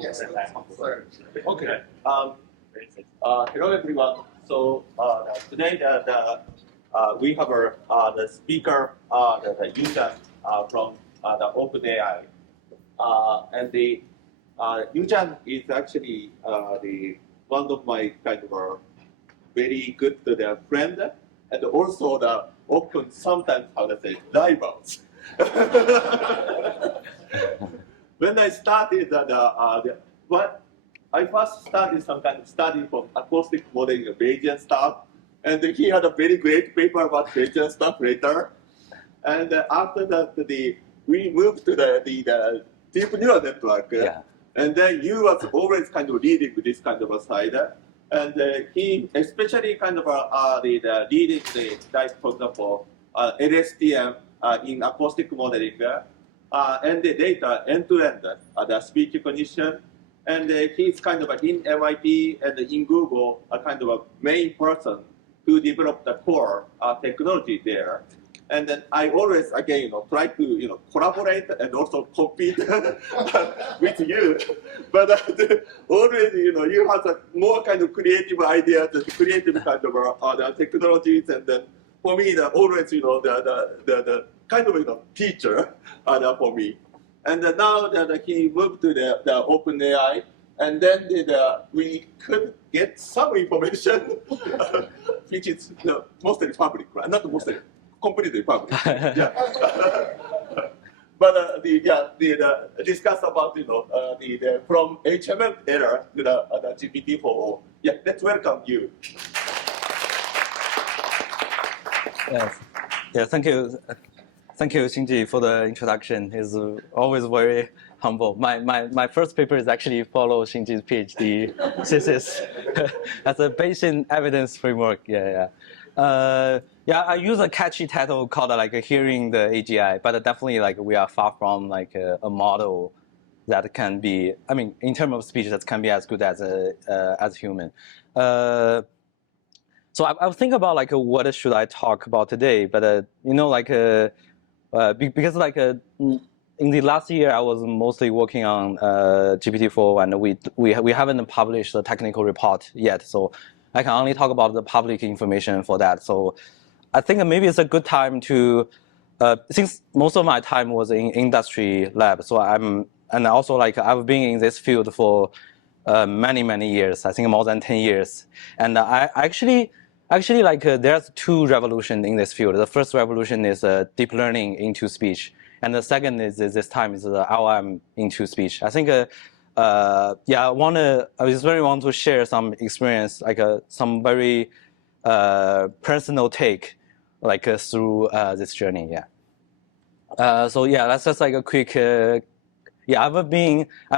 Yes. Okay. Hello everyone. So today we have the speaker, the Yu Zhang from the OpenAI, and the Yu Zhang is actually the one of my kind of very good friend, and also the often sometimes how to say rivals. When I started I first started some kind of study from acoustic modeling of Bayesian stuff, and he had a very great paper about Bayesian stuff later. And after that, we moved to the deep neural network, and then you was always kind of leading this kind of a side, and he especially kind of leading like for example LSTM in acoustic modeling. And the data end-to-end, the speech recognition, and he's kind of in MIT and in Google, a kind of a main person who developed the core technology there. And then I always, again, try to, collaborate and also compete with you. But always, you have more kind of creative ideas and creative kind of the technologies, and then for me, always, the kind of teacher for me. And now that he moved to the OpenAI, and then we could get some information, which is mostly public, right? Not mostly, completely public. Yeah. But discuss about the from HMM era to the GPT-4. Yeah, let's welcome you. Yes. Yeah, thank you. Thank you, Xingji, for the introduction. He's always very humble. My first paper is actually follow Xingji's PhD thesis as a Bayesian evidence framework. Yeah. I use a catchy title called hearing the AGI, but definitely we are far from a model that can be, in terms of speech, that can be as good as human. So I was thinking about what should I talk about today, but because in the last year I was mostly working on GPT-4, and we haven't published the technical report yet, so I can only talk about the public information for that. So I think maybe it's a good time to, since most of my time was in industry lab, so I've been in this field for many years. I think more than 10 years, and I actually there's two revolutions in this field. The first revolution is deep learning into speech, and the second is this time is the LLM into speech. I think I just really want to share some experience, some very personal take, through this journey. That's just a quick. I'm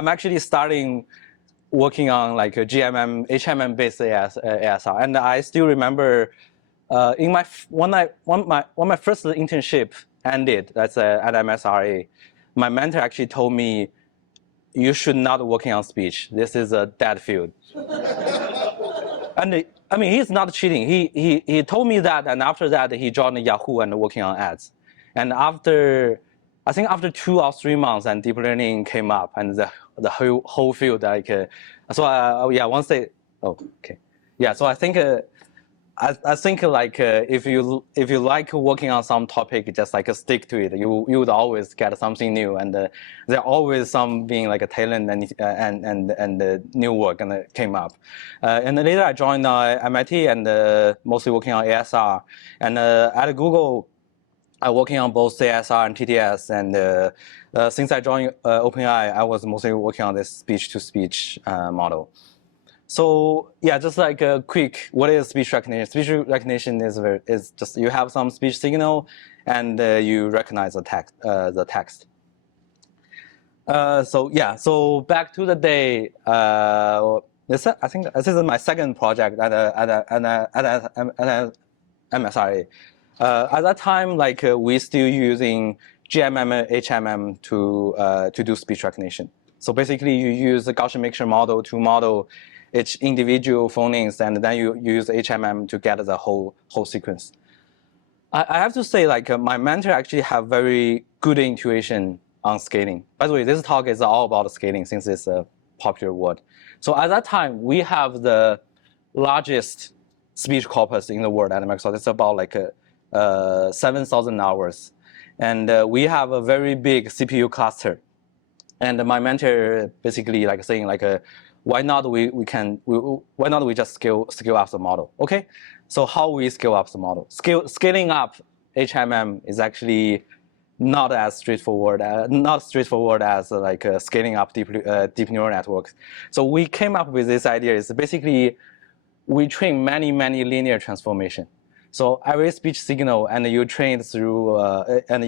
actually starting working on a GMM HMM based ASR, and I still remember when my first internship ended at MSRA, my mentor actually told me, "You should not working on speech. This is a dead field." And he's not cheating. He told me that, and after that he joined Yahoo and working on ads. And after 2 or 3 months, and deep learning came up, and the whole field so I think if you like working on some topic, just stick to it. You would always get something new, and there always some being a talent and new work and came up. And then later I joined MIT and mostly working on ASR, and at Google I'm working on both ASR and TTS, and since I joined OpenAI, I was mostly working on this speech-to-speech model. So just a quick, what is speech recognition? Speech recognition is just you have some speech signal, and you recognize the text. So back to the day. I think this is my second project at MSRA. At that time, we still using GMM HMM to do speech recognition. So basically, you use the Gaussian mixture model to model each individual phonemes, and then you use HMM to get the whole sequence. I have to say, my mentor actually have very good intuition on scaling. By the way, this talk is all about scaling, since it's a popular word. So at that time, we have the largest speech corpus in the world at Microsoft. It's about like 7,000 hours. And we have a very big CPU cluster. And my mentor basically like saying like, why not we just scale up the model? Okay, so how we scale up the model? Scaling up HMM is actually not as straightforward, as like scaling up deep neural networks. So we came up with this idea. Is basically we train many linear transformation. So every speech signal, and you train through, and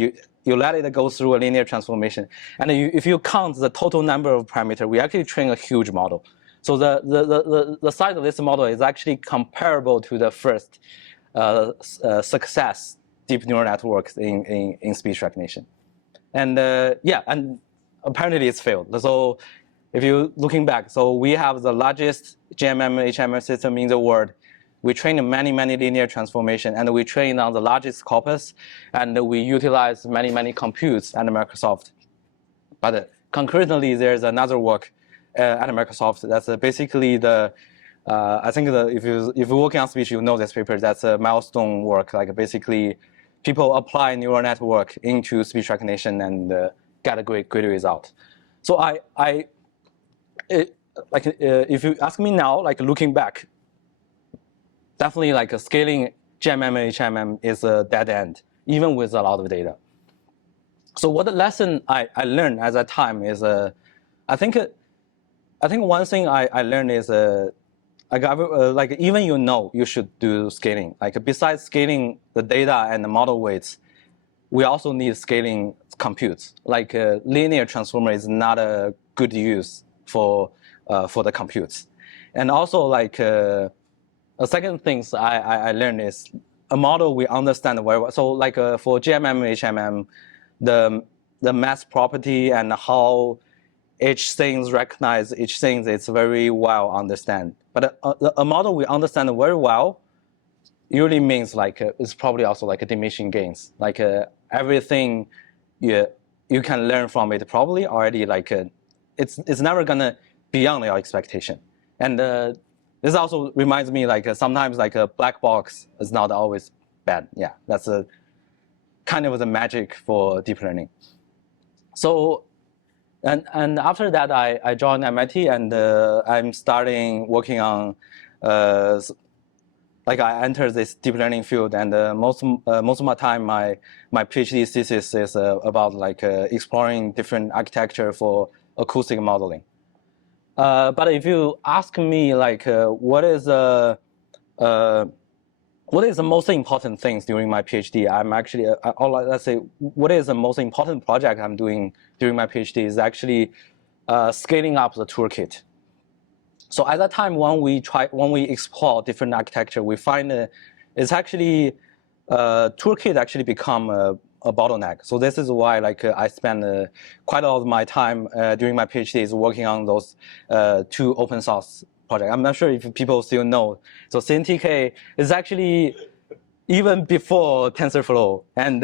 you let it go through a linear transformation. And if you count the total number of parameters, we actually train a huge model. So the size of this model is actually comparable to the first success deep neural networks in speech recognition. And and apparently it's failed. So if you're looking back, so we have the largest GMM HMM system in the world. We train many linear transformation, and we train on the largest corpus, and we utilize many computes at Microsoft. But concurrently, there's another work at Microsoft that's basically the I think if you're working on speech, you know this paper. That's a milestone work. Like basically, people apply neural network into speech recognition and get a great result. So if you ask me now, like looking back, definitely like scaling GMM HMM is a dead end, even with a lot of data. So what the lesson I learned at that time is, I think one thing I learned is, like even you should do scaling. Like besides scaling the data and the model weights, we also need scaling computes. Like linear transformer is not a good use for the computes. And also like the second things I learned is a model we understand very well. So like for GMM HMM, the math property and how each thing recognize each thing, it's very well understand. But a model we understand very well usually means like it's probably also like a diminishing gains. Like everything you can learn from it probably already like it's never gonna beyond your expectation. And this also reminds me like sometimes like a black box is not always bad. Yeah, that's a kind of the magic for deep learning. So and after that I joined MIT, and I'm starting working on like I entered this deep learning field, and most of my time my PhD thesis is about like exploring different architecture for acoustic modeling. But if you ask me like what is the most important things during my PhD, I'm actually, let's say, what is the most important project I'm doing during my PhD is actually scaling up the toolkit. So at that time, when we explore different architecture, we find it's actually toolkit actually become a bottleneck. So this is why like I spend quite a lot of my time during my PhD is working on those two open source projects. I'm not sure if people still know. So CNTK is actually even before TensorFlow, and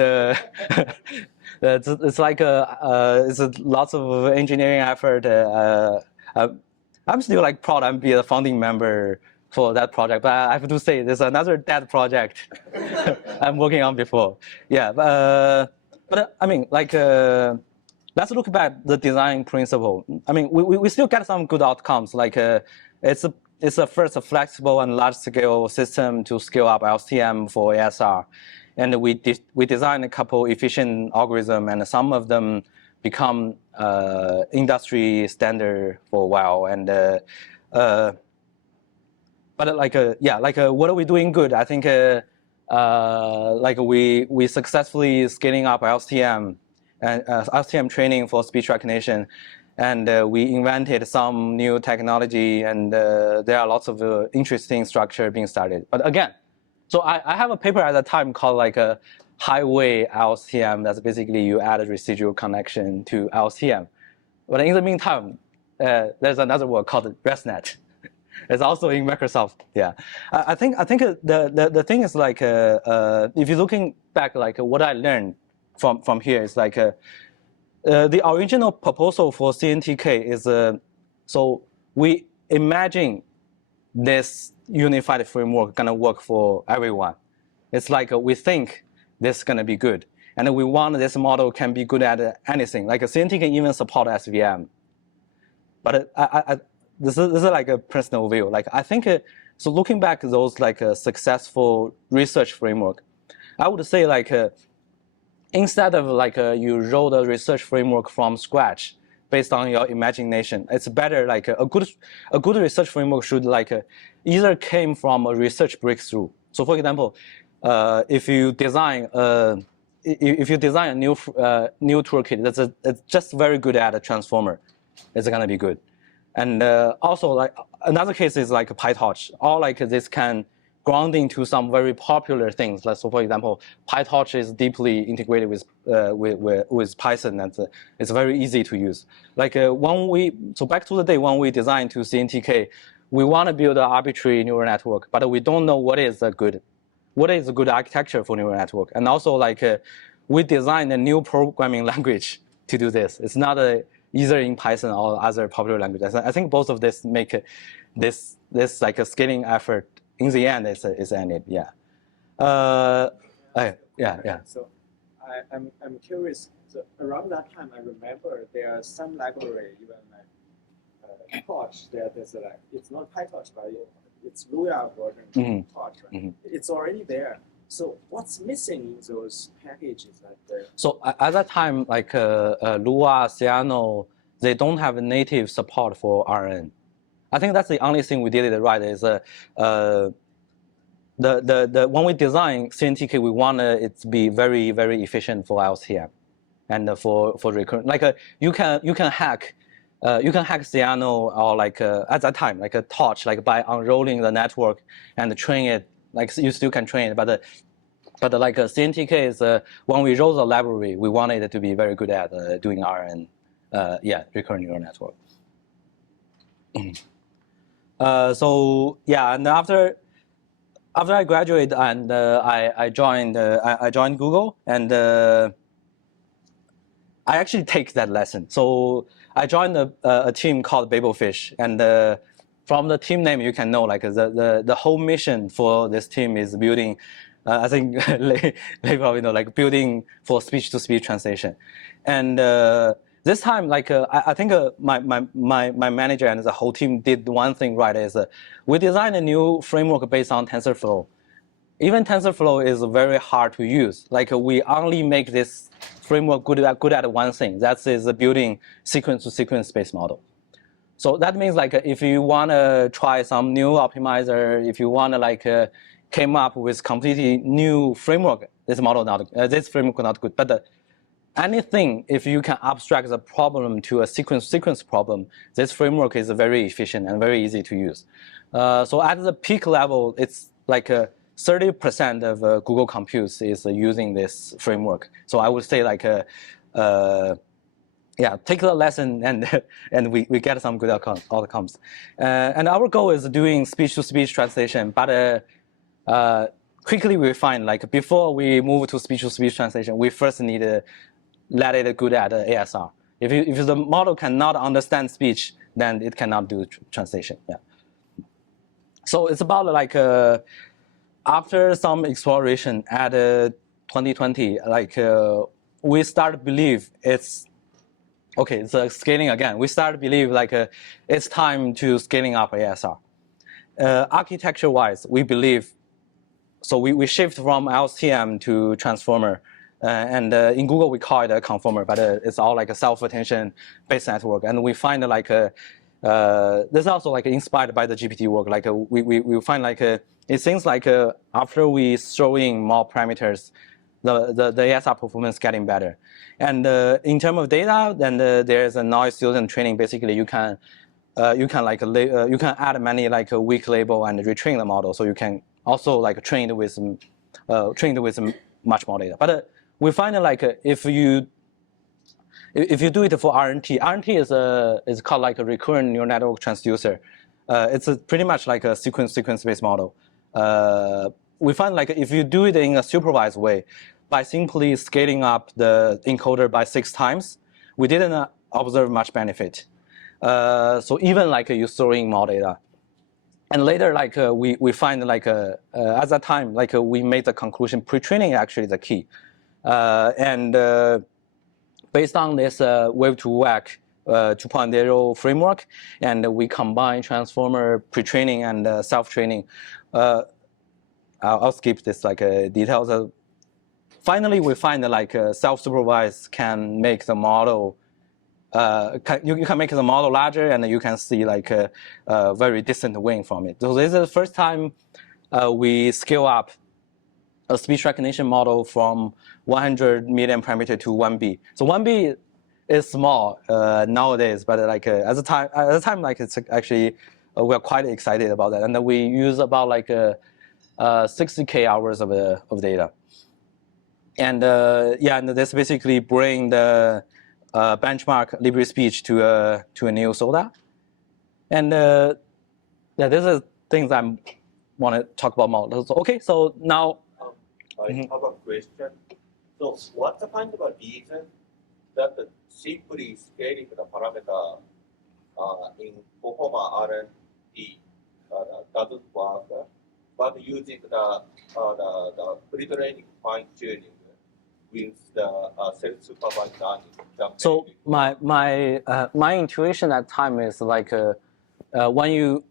it's like it's lots of engineering effort. I'm still like proud I'm be a founding member for that project, but I have to say there's another dead project I'm working on before. Yeah, but I mean, like, let's look back the design principle. I mean, we still get some good outcomes. Like, it's a first flexible and large scale system to scale up LCM for ASR, and we designed a couple efficient algorithms, and some of them become industry standard for a while, and but like what are we doing good? I think like we successfully scaling up LCM and LCM training for speech recognition, and we invented some new technology, and there are lots of interesting structure being started. But again, so I have a paper at the time called like a highway LCM. That's basically you add a residual connection to LCM. But in the meantime, there's another work called ResNet. It's also in Microsoft. Yeah, I think the thing is like if you're looking back, like what I learned from here is like the original proposal for CNTK is So we imagine this unified framework gonna work for everyone. It's like we think this is gonna be good, and we want this model can be good at anything. Like CNT can even support SVM. But this is like a personal view. Like I think so. Looking back, those like successful research framework, I would say like instead of like you wrote a research framework from scratch based on your imagination, it's better like a good research framework should like either came from a research breakthrough. So for example, if you design a new toolkit it's just very good at a transformer, it's gonna be good. And also like another case is like PyTorch, or like this can grounding to some very popular things. Like so, for example, PyTorch is deeply integrated with Python, and it's very easy to use. Like so back to the day when we designed to CNTK, we want to build an arbitrary neural network, but we don't know what is a good architecture for neural network. And also like we designed a new programming language to do this. It's not either in Python or other popular languages. I think both of this make this like a scaling effort. In the end, it's ended. Yeah. Yeah. So I'm curious. So around that time, I remember there are some library, even like Torch. There's like it's not PyTorch, but it's Lua version of Torch. Right? It's already there. So what's missing in those packages? So at that time, like Lua, Cyano, they don't have native support for RN. I think that's the only thing we did it right. Is when we design CNTK, we want it to be very efficient for LTM, and for recurrent. Like you can hack Cyano, or like at that time like a Torch, like by unrolling the network and train it. Like you still can train it, but like CNTK is when we wrote the library, we wanted it to be very good at doing RN, recurrent neural network. So yeah, and after I graduated and I joined Google, and I actually take that lesson. So I joined a team called Babelfish, and from the team name you can know like the whole mission for this team is building. I think they probably know, like building for speech-to-speech translation, and this time, like I think my manager and the whole team did one thing right. Is we designed a new framework based on TensorFlow. Even TensorFlow is very hard to use. Like we only make this framework good at one thing. That is building sequence-to-sequence space model. So that means like if you want to try some new optimizer, if you want to like came up with completely new framework, this framework not good. But anything, if you can abstract the problem to a sequence problem, this framework is very efficient and very easy to use. So at the peak level, it's like 30% of Google computes is using this framework. So I would say like, take the lesson and we get some good outcomes. And our goal is doing speech-to-speech translation, but quickly we find like before we move to speech-to-speech translation, we first need to let it good at ASR. If the model cannot understand speech, then it cannot do translation. Yeah. So it's about like after some exploration at 2020, like we start to believe it's okay. The scaling again. We start to believe like it's time to scaling up ASR. Architecture-wise, we believe. So we shift from LSTM to transformer. And in Google, we call it a conformer, but it's all like a self-attention based network. And we find like this is also like inspired by the GPT work. Like we find like it seems like after we throw in more parameters, the ASR performance getting better. And in terms of data, then there's a noise fusion training. Basically, you can add many like a weak label and retrain the model, so you can also like train it with much more data. But we find like if you do it for RNT is called like a recurrent neural network transducer. It's pretty much like a sequence-based model. We find like if you do it in a supervised way, by simply scaling up the encoder by 6 times, we didn't observe much benefit. So even like you throwing more data. And later, like we find like at that time, like we made the conclusion pre-training actually the key, and based on this Wave2Vec 2.0 framework, and we combine transformer pre-training and self-training. I'll skip this like details. Finally, we find that like self-supervised can make the model. You can make the model larger, and you can see like a very distant wing from it. So this is the first time we scale up a speech recognition model from 100 million parameter to 1B. So 1B is small nowadays, but like at the time, like it's actually we're quite excited about that, and we use about like 60K hours of data, and and this basically bring the benchmark library speech to a new soda, and this is things I want to talk about more. So, okay, so now I have a question. So what's the kind of a reason that simply scaling the parameter in Performer R&D doesn't work, but using the pre-training fine-tuning with the self-supervised learning? So my intuition at time is like when you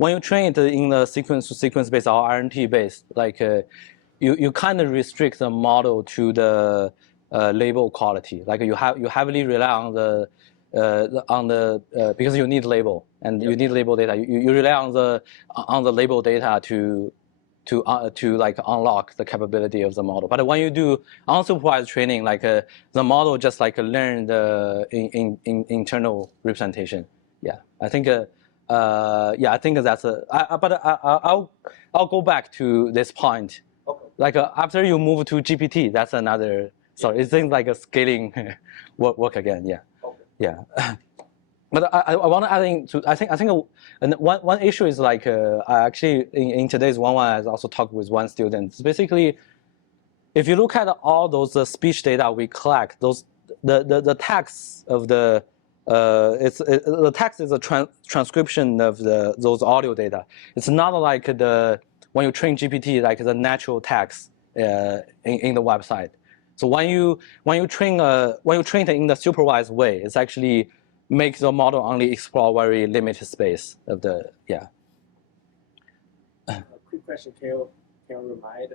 when you train it in the sequence based or RNT based, like you kind of restrict the model to the label quality. Like you heavily rely on the because you need label and you need label data. You rely on the label data to like unlock the capability of the model. But when you do unsupervised training, like the model just like learn the internal representation. Yeah, I think I think that's but I'll go back to this point. Okay. Like after you move to GPT, that's another. So it seems like a scaling work again. Yeah. Okay. Yeah. But I want to add into I think and one issue is like I actually in today's one I also talked with one student. It's basically, if you look at all those speech data we collect, those the text of the the text is a transcription of those audio data. It's not like when you train GPT like the natural text in the website. So when you train it in the supervised way, it's actually make the model only explore very limited space of the A quick question: Can you remind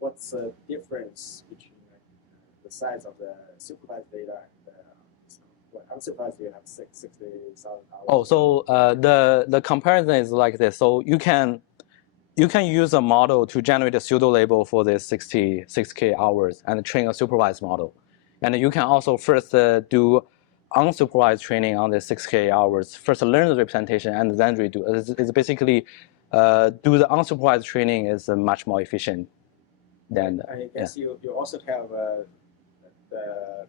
what's the difference between the size of the supervised data and unsupervised? You have 60,000 hours. Oh, so the comparison is like this. So you can use a model to generate a pseudo label for this 6K hours and train a supervised model, and you can also first do unsupervised training on the 6K hours. First learn the representation and then redo. It's basically do the unsupervised training is much more efficient than. I guess you also have the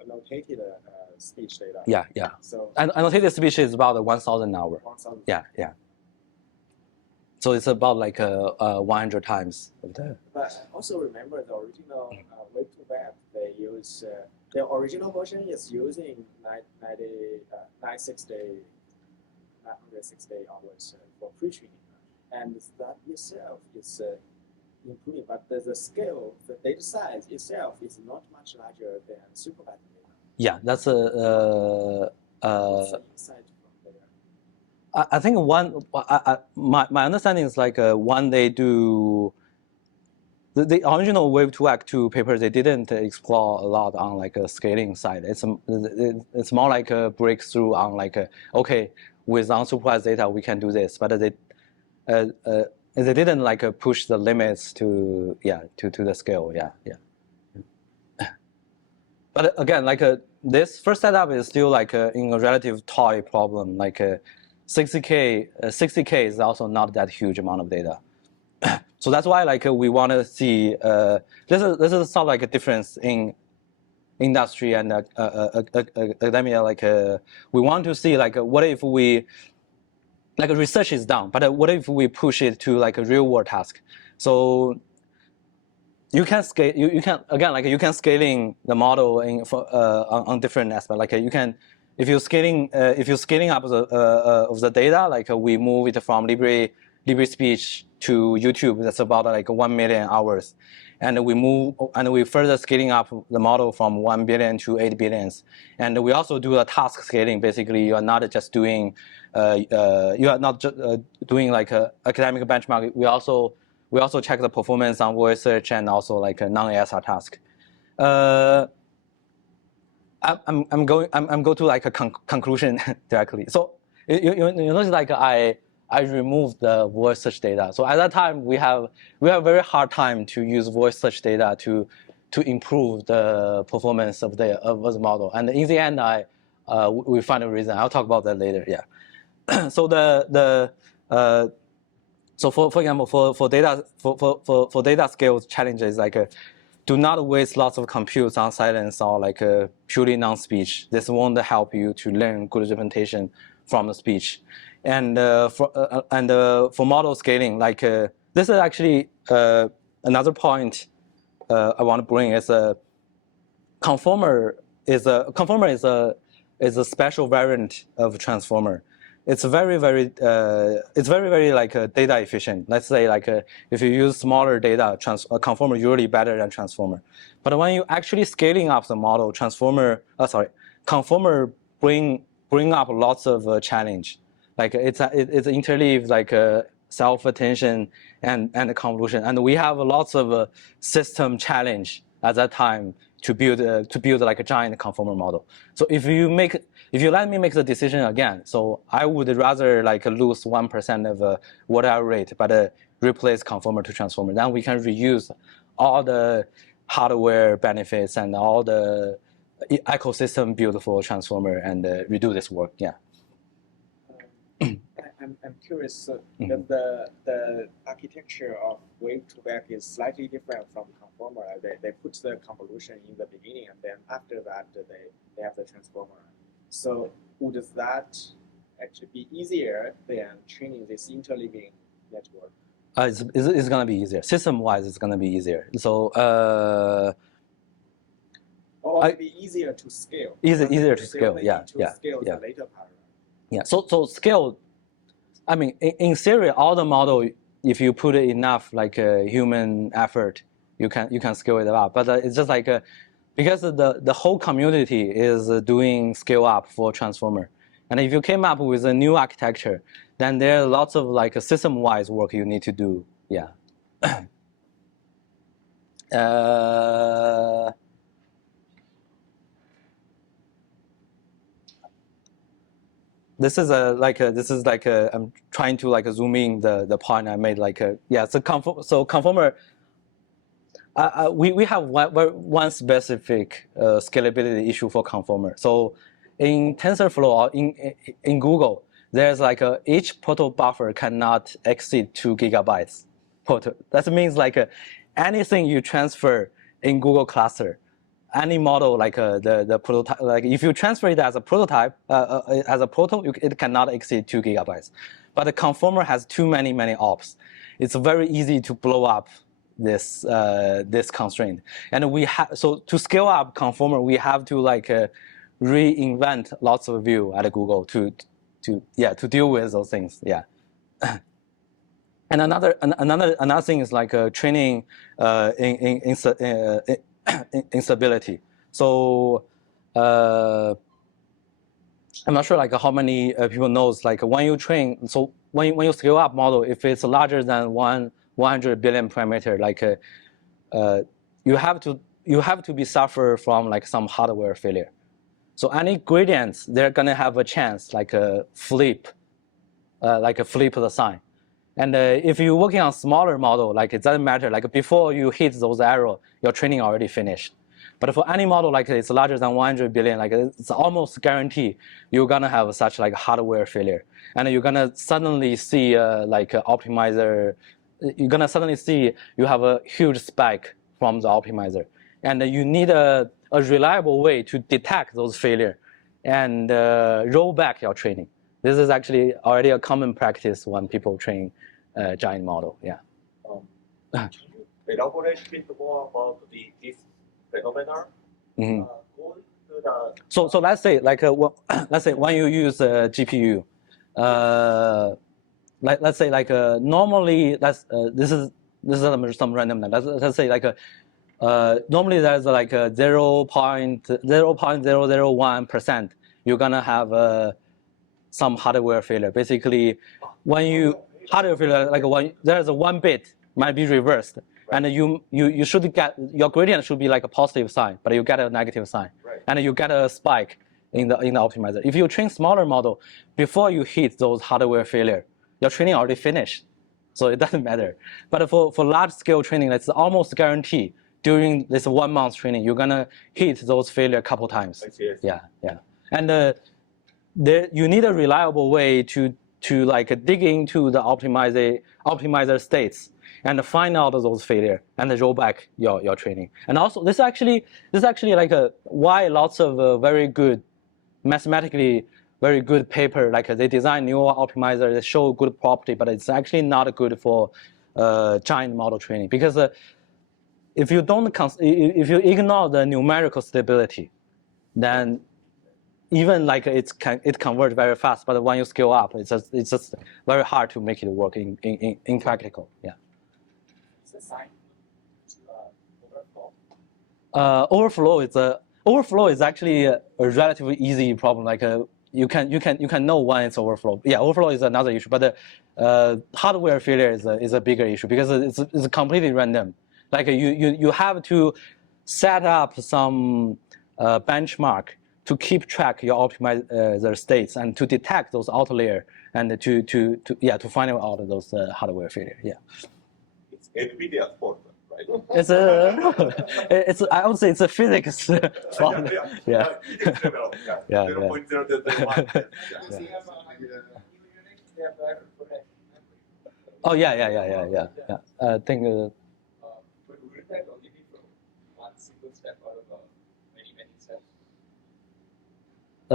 annotated speech data. Yeah. So Annotated speech is about 1,000 hours. 1,000. Yeah. So it's about like 100 times of the. But also remember the original Wave2Vec. They use the original version is using 960 hours for pre-training, and that itself is improving. But the scale, the data size itself is not much larger than supervised data. Yeah, that's What's the insight from there? I think my understanding is like when they do the original Wave2Vec 2 paper, they didn't explore a lot on like a scaling side. It's more like a breakthrough on like okay, with unsupervised data we can do this, but they didn't like push the limits to the scale. Yeah. But again, like this first setup is still like in a relative toy problem. Like 60K is also not that huge amount of data. So that's why like we want to see this is sort of like a difference in industry and academia. Like we want to see like what if we like research is done, but what if we push it to like a real world task? So you can scale. You can again like you can scaling the model in on different aspects. Like you can if you're scaling up of the data, like we move it from Libre speech to YouTube, that's about like 1 million hours. And we further scaling up the model from 1 billion to 8 billions. And we also do a task scaling. Basically, you are not just doing, doing like a academic benchmark. We also check the performance on voice search and also like a non-ASR task. I'm going to like a conclusion directly. So you notice like I removed the voice search data. So at that time we have a very hard time to use voice search data to improve the performance of the model. And in the end, we find a reason. I'll talk about that later. Yeah. So so for example, for data scale challenges, like do not waste lots of compute on silence or like purely non-speech. This won't help you to learn good representation from the speech. And for model scaling, like this is actually another point I want to bring is a conformer is a special variant of transformer. It's very like data efficient. Let's say like if you use smaller data, conformer usually better than transformer. But when you actually scaling up the model, conformer bring up lots of challenge. Like it's interleave like self-attention and convolution, and we have lots of system challenge at that time to build like a giant conformer model. So if you let me make the decision again, so I would rather like lose 1% of whatever rate, but replace conformer to transformer. Then we can reuse all the hardware benefits and all the ecosystem built for transformer and redo this work. Yeah. I'm curious. If the architecture of wave to back is slightly different from conformer. They put the convolution in the beginning, and then after that they have the transformer. So would that actually be easier than training this interleaving network? It's going to be easier. System-wise, it's going to be easier. So or maybe easier to scale. Easier to scale. Yeah. Scale the later part. Yeah. So scale. I mean, in theory, all the model, if you put enough like human effort, you can scale it up. But it's just like because the whole community is doing scale up for transformer, and if you came up with a new architecture, then there are lots of like system-wise work you need to do. Yeah. This is I'm trying to like zoom in the point I made. Like conformer. We have one specific scalability issue for conformer. So in TensorFlow or in Google, there's like each portal buffer cannot exceed 2 gigabytes. That means like anything you transfer in Google cluster, any model like the prototype, like if you transfer it as a prototype, as a proto, it cannot exceed 2 gigabytes. But the conformer has too many ops. It's very easy to blow up this constraint. And so to scale up conformer, we have to like reinvent lots of view at Google to deal with those things. Yeah. And another thing is like training instability. So I'm not sure like how many people knows like when you train. So when you scale up model, if it's larger than 100 billion parameter, like you have to be suffer from like some hardware failure. So any gradients, they're gonna have a chance like a flip the sign. And if you're working on smaller model, like it doesn't matter. Like before you hit those arrows, your training already finished. But for any model like it's larger than 100 billion, like it's almost guaranteed you're gonna have such like hardware failure, and you're gonna suddenly see like optimizer. You're gonna suddenly see you have a huge spike from the optimizer, and you need a reliable way to detect those failure and roll back your training. This is actually already a common practice when people train giant model. Yeah. Can you elaborate a bit more about this phenomenon? Mm-hmm. On So let's say let's say when you use a GPU, let's say normally this is some random number. Let's say normally there's like a 0.001% you're gonna have some hardware failure. Basically, when you hardware failure when there's a 1 bit might be reversed, and you should get your gradient should be like a positive sign, but you get a negative sign, and you get a spike in the optimizer. If you train smaller model before you hit those hardware failure, your training already finished, so it doesn't matter. But for large scale training, it's almost guaranteed during this 1 month training you're gonna hit those failure a couple times. Yeah, and you need a reliable way to dig into the optimizer states and find out those failure and roll back your training. And also this actually why lots of very good mathematically very good paper they design new optimizer, they show good property, but it's actually not good for giant model training, because if you ignore the numerical stability, then even it converts very fast, but when you scale up, it's just very hard to make it work in practical. Yeah. Is the sign overflow? Overflow is actually a relatively easy problem. You can know when it's overflow. Yeah, overflow is another issue, but hardware failure is a bigger issue, because it's completely random. You have to set up some benchmark to keep track your optimizer states and to detect those outlier and to find out those hardware failure. Yeah. It's NVIDIA's fault, right? I would say it's a physics fault. Yeah. Physics level, Yeah. 0.001. Oh yeah. I think. But wouldn't that only be from one single step out of many steps?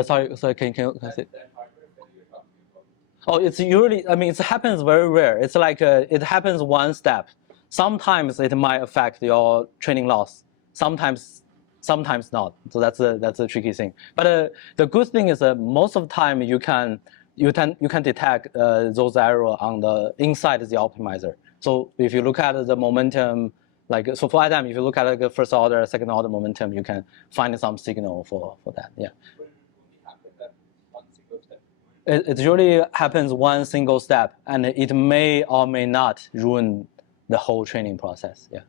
Sorry. Can you say? That hardware that you're talking about. Oh, it's usually. I mean, it happens very rare. It's it happens one step. Sometimes it might affect your training loss. Sometimes not. So that's a tricky thing. But the good thing is that most of the time you can detect those errors on the inside the optimizer. So if you look at the momentum, so for IDM, if you look at the first order, second order momentum, you can find some signal for that. Yeah. But it only happens that one single step. It usually happens one single step, and it may or may not ruin the whole training process. Yeah.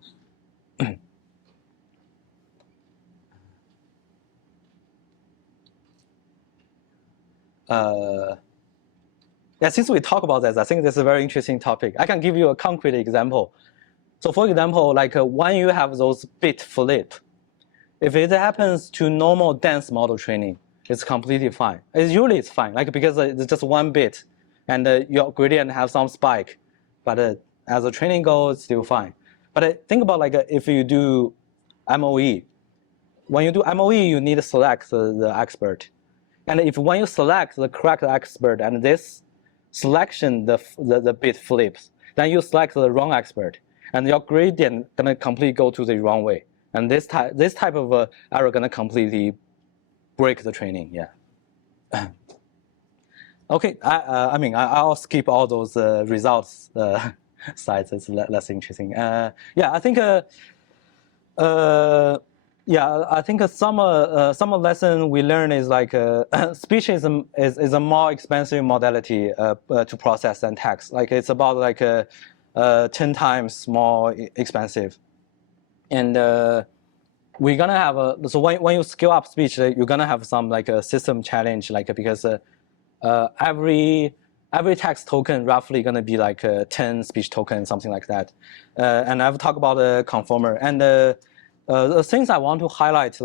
Since we talk about this, I think this is a very interesting topic. I can give you a concrete example. So for example, when you have those bit flip, if it happens to normal dense model training, it's completely fine. Usually it's fine, because it's just 1 bit, and your gradient have some spike, but as the training goes, it's still fine. But think about if you do MOE. When you do MOE, you need to select the expert. And when you select the correct expert and this selection, the bit flips, then you select the wrong expert, and your gradient gonna completely go to the wrong way. And this type of error gonna completely break the training. Yeah. Okay. I'll skip all those results sides. It's less interesting. I think. I think some lesson we learn is speech is a more expensive modality to process than text. It's about 10 times more expensive, and we're gonna have so when you scale up speech, you're gonna have some a system challenge, because every text token roughly gonna be 10 speech token, something like that, and I've talked about the conformer and. The things I want to highlight,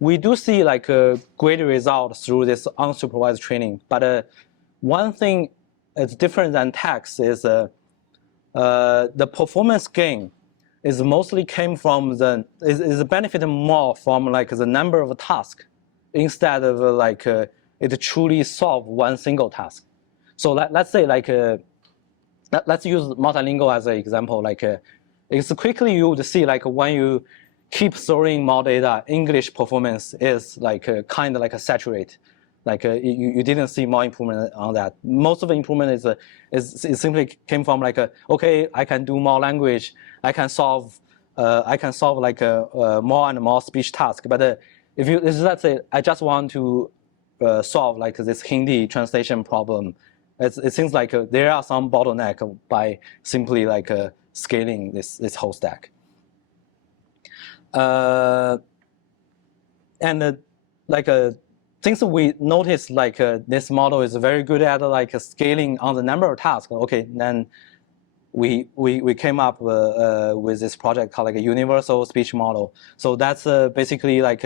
we do see great results through this unsupervised training. But one thing is different than text is the performance gain is mostly came from is benefiting more from the number of tasks instead of it truly solve one single task. So let's say let's use multilingual as an example. It's quickly you would see when you keep throwing more data, English performance is like kind of like a saturate. Like you didn't see more improvement on that. Most of the improvement is simply came from like okay, I can do more language, I can solve like more and more speech tasks. But if let's say I just want to solve like this Hindi translation problem, it seems like there are some bottleneck by simply like scaling this whole stack. Things we noticed like this model is very good at like scaling on the number of tasks. Okay, then we came up with this project called like a universal speech model. So that's basically like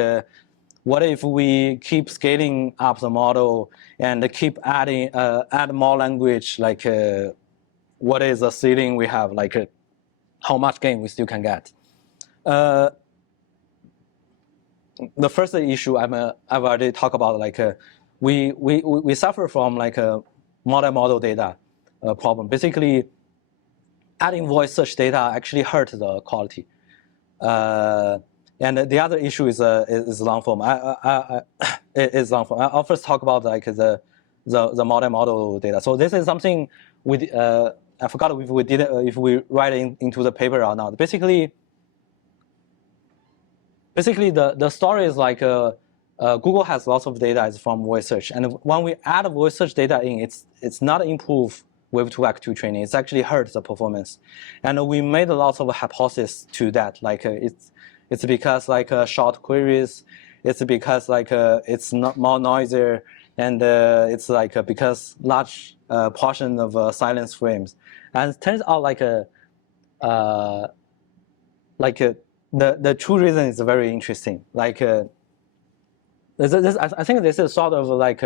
what if we keep scaling up the model and keep adding add more language, like what is the ceiling we have, like how much gain we still can get. The first issue I've already talked about, like we suffer from like a model data problem. Basically, adding voice search data actually hurt the quality. And the other issue is long form. Is long form. I'll first talk about like the model data. So this is something we I forgot if we did if we write into the paper or not. Basically, the story is like Google has lots of data from voice search, and when we add voice search data in, it's not improve Wave 2 Act 2 training. It's actually hurt the performance, and we made lots of hypotheses to that. Like it's because like short queries, it's because like it's not more noisier, and it's like because large portion of silence frames, and it turns out like the true reason is very interesting. Like I think this is sort of like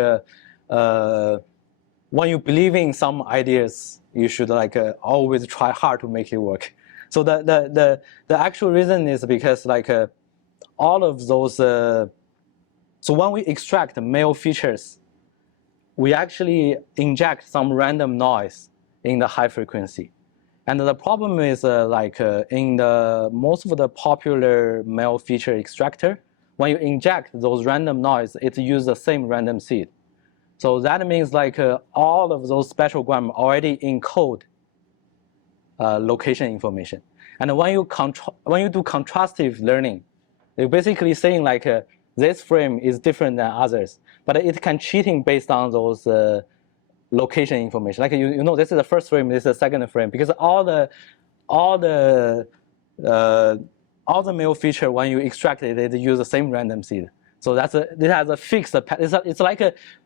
when you believe in some ideas, you should like always try hard to make it work. So the actual reason is because like all of those. So when we extract male features, we actually inject some random noise in the high frequency. And the problem is like in the most of the popular male feature extractor, when you inject those random noise, it uses the same random seed. So that means like all of those spectrogram already encode location information. And when you do contrastive learning, you're basically saying like this frame is different than others, but it can cheating based on those location information. Like you know, this is the first frame, this is the second frame, because all the male feature when you extract it, it use the same random seed. So it has a fixed. It's like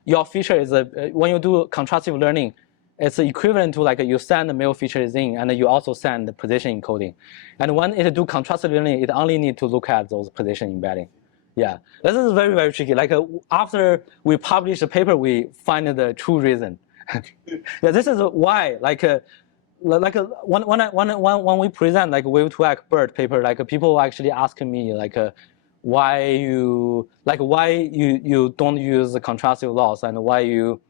your feature is when you do contrastive learning, it's equivalent to like you send the male features in, and you also send the position encoding. And when it do contrastive learning, it only need to look at those position embedding. Yeah, this is very, very tricky. Like after we publish the paper, we find the true reason. Yeah, this is why when we present like Wave 2 Act BERT paper, like people actually ask me like why you don't use the contrastive loss, and why you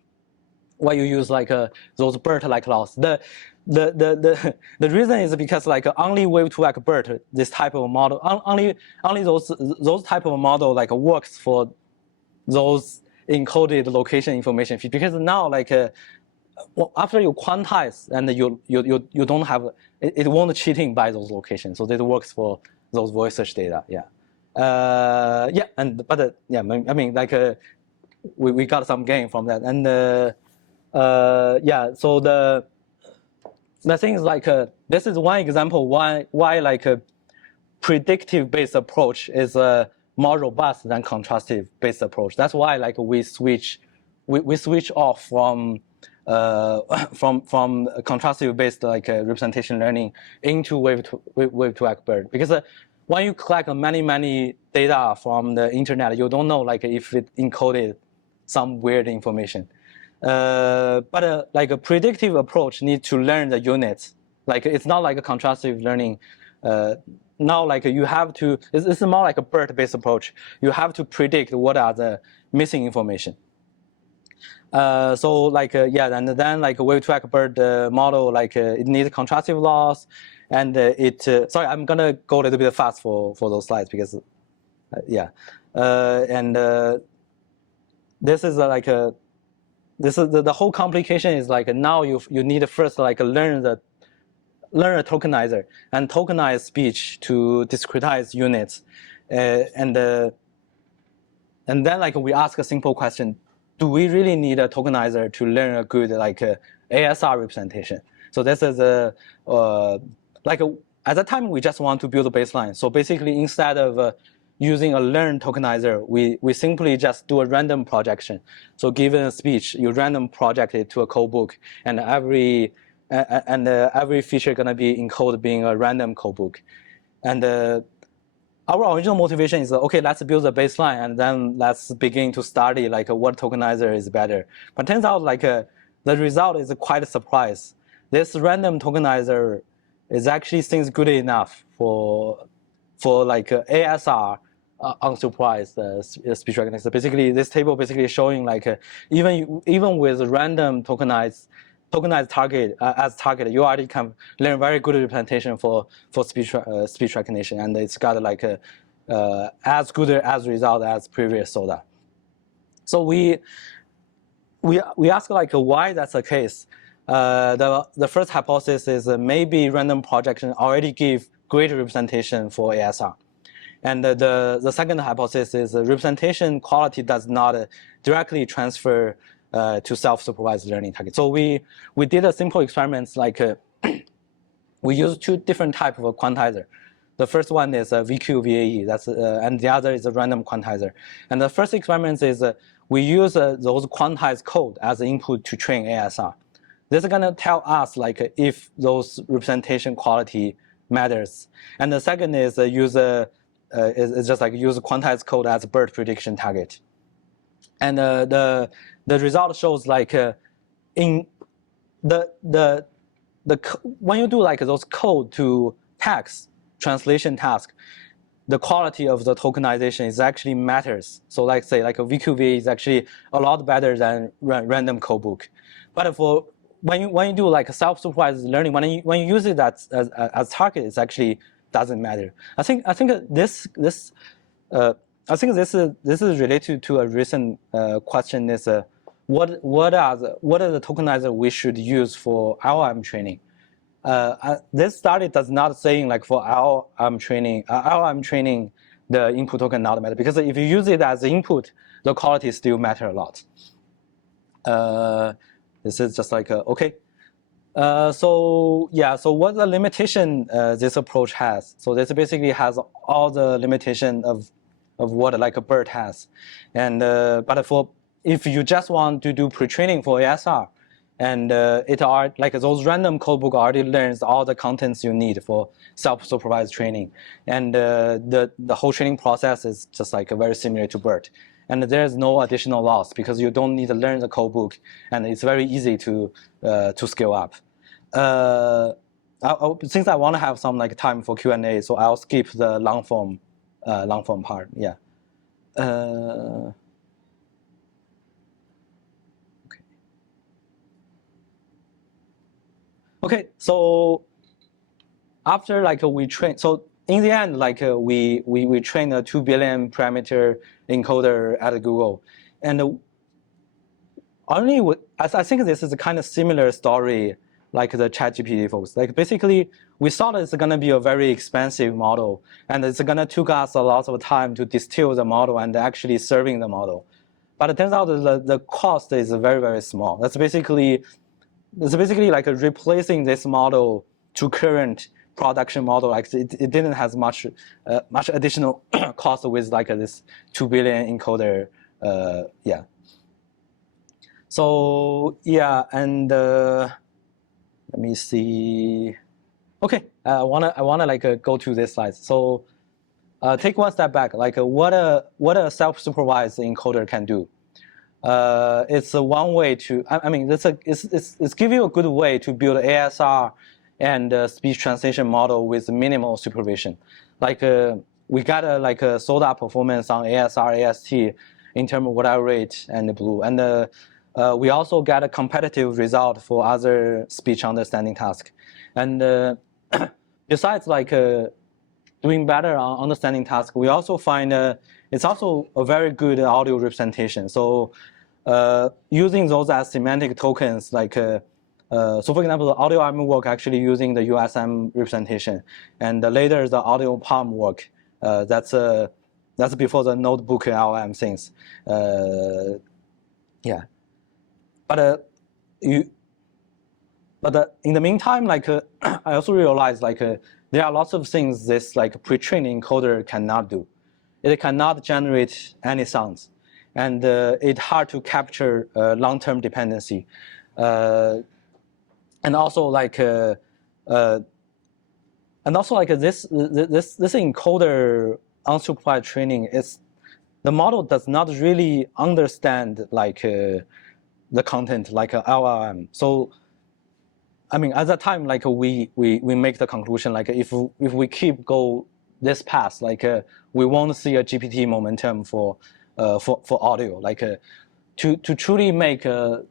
use like those BERT like loss. The reason is because like only Wave 2 Act BERT, this type of model, only those type of model like works for those encoded location information, because now like after you quantize and you don't have it won't cheating by those locations, so it works for those voice search data. Yeah, yeah, I mean like we got some gain from that, and yeah, so the thing is like this is one example why like a predictive based approach is more robust than contrastive based approach. That's why like we switch off from contrastive based like representation learning into Wave 2 Act BERT, because when you collect many data from the internet, you don't know like if it encoded some weird information. But like a predictive approach needs to learn the units. Like it's not like a contrastive learning. Now like you have to, it's more like a BERT based approach. You have to predict what are the missing information. So like yeah, and then like Wave 2 Act BERT model, like it needs contrastive loss, and sorry, I'm gonna go a little bit fast for those slides because yeah, and this is like a this is the whole complication is like now you need first like learn a tokenizer and tokenize speech to discretize units, and then like we ask a simple question: do we really need a tokenizer to learn a good like ASR representation? So this is at the time we just want to build a baseline. So basically, instead of using a learned tokenizer, we simply just do a random projection. So given a speech, you random project it to a code book, and every feature gonna be encoded being a random code book. And our original motivation is okay, let's build a baseline and then let's begin to study like what tokenizer is better. But turns out like the result is quite a surprise. This random tokenizer is actually seems good enough for like ASR unsupervised speech recognition. So basically, this table basically showing like even with random tokenized target as target, you already can learn very good representation for speech recognition, and it's got like as good as result as previous soda. So we ask like why that's the case. The first hypothesis is maybe random projection already give great representation for ASR. And the second hypothesis is representation quality does not directly transfer to self-supervised learning target. So we did a simple experiments like we used two different types of quantizer. The first one is VQ VAE, and the other is a random quantizer. And the first experiment is we use those quantized code as input to train ASR. This is gonna tell us like if those representation quality matters. And the second is is just like use quantized code as a BERT prediction target. And the result shows like in when you do like those code to text translation task, the quality of the tokenization is actually matters. So like say like a VQV is actually a lot better than random code book. But for when you do like self-supervised learning, when you use it as target, it actually doesn't matter. I think this is related to a recent question is what are the tokenizer we should use for LLM training? This study does not saying like for LLM training the input token not matter, because if you use it as input, the quality still matter a lot. This is just like okay. So what the limitation this approach has? So this basically has all the limitation of what like a BERT has, and but if you just want to do pre-training for ASR, and it are like those random codebook already learns all the contents you need for self-supervised training, and the whole training process is just like very similar to BERT. And there's no additional loss because you don't need to learn the codebook, and it's very easy to scale up. Since I want to have some like time for Q&A, so I'll skip the long form part. Yeah. Okay. So after like we train, so in the end, like we train a 2 billion parameter encoder at Google, and I think this is a kind of similar story like the ChatGPT folks. Like basically, we thought it's going to be a very expensive model, and it's going to take us a lot of time to distill the model and actually serving the model. But it turns out that the cost is very, very small. That's basically like replacing this model to current production model. Like it didn't have much additional cost with like this 2 billion encoder. Yeah. So yeah, and let me see. Okay, I wanna like go to this slide. So take one step back. Like what a self-supervised encoder can do. It's a one way to. I mean, it's give you a good way to build ASR and speech translation model with minimal supervision. Like we got a soda performance on ASR, AST in terms of whatever rate and the blue, and we also got a competitive result for other speech understanding tasks. And besides like doing better on understanding task, we also find it's also a very good audio representation. So using those as semantic tokens, like so for example, the audio IM work actually using the USM representation, and later the audio palm work. That's before the notebook LM things. Yeah, but in the meantime, like I also realized like there are lots of things this like pre-trained encoder cannot do. It cannot generate any sounds, and it's hard to capture long-term dependency, and also like this encoder unsupervised training is the model does not really understand like the content like a LLM. So I mean, at that time, like we make the conclusion, like if we keep go this path, like we won't see a GPT momentum for audio. Like to truly make a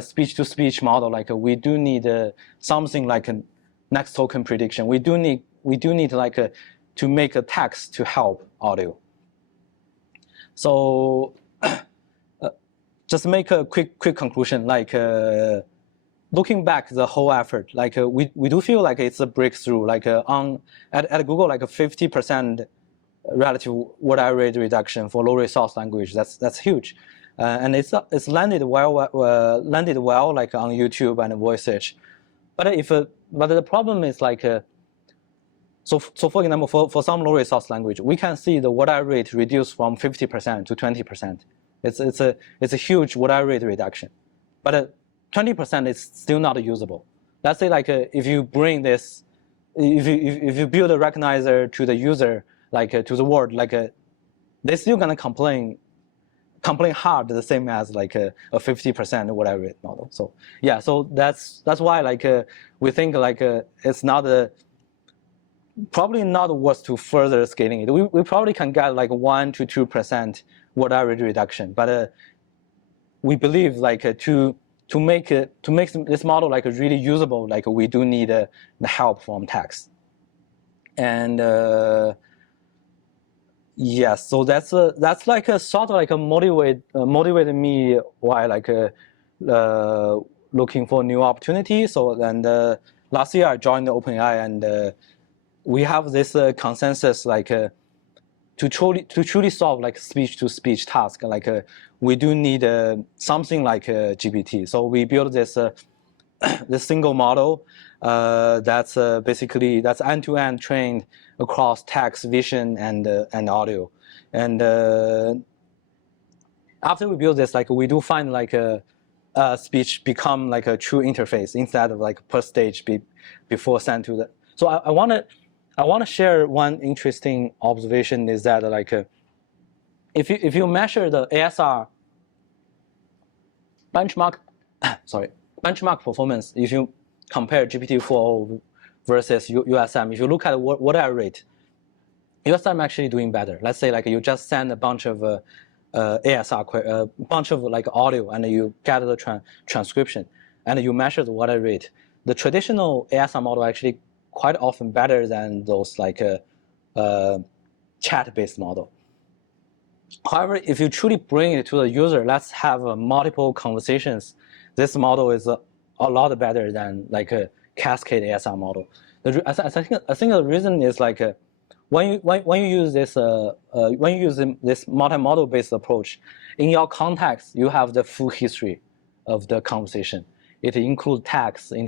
speech-to-speech model, like we do need something like a next token prediction. We do need like to make a text to help audio. So just make a quick conclusion, like. Looking back the whole effort, like we do feel like it's a breakthrough. Like at Google, like a 50% relative word array rate reduction for low resource language. That's huge, and it's landed well like on YouTube and VoiceSearch. But the problem is like so for example for some low resource language, we can see the word array rate reduced from 50% to 20%. It's a huge word array rate reduction, but 20% is still not usable. Let's say like if you bring this, if you build a recognizer to the user, like to the word, like they're still gonna complain hard, the same as like a 50% whatever rate model. So yeah, so that's why like we think like it's not probably not worth to further scaling it. We probably can get like 1 to 2% word array rate reduction, but we believe like to make this model like really usable, like we do need the help from text. And yes, so that's like a sort of like a motivated me why like looking for new opportunities. So then last year I joined the OpenAI, and we have this consensus like to truly solve like speech-to-speech task, like we do need something like GPT. So we built this this single model that's basically that's end-to-end trained across text, vision, and audio. And after we build this, like we do find like speech become like a true interface instead of like per stage before sent to the. So I want to share one interesting observation is that like if you measure the ASR benchmark performance, if you compare GPT-4 versus USM, if you look at word array rate, USM actually doing better. Let's say like you just send a bunch of ASR, a bunch of like audio, and you get the transcription, and you measure the word array rate. The traditional ASR model actually quite often better than those like chat-based model. However, if you truly bring it to the user, let's have multiple conversations. This model is a lot better than like a cascade ASR model. I think the reason is like when you use this multi-model based approach, in your context you have the full history of the conversation. It includes text. In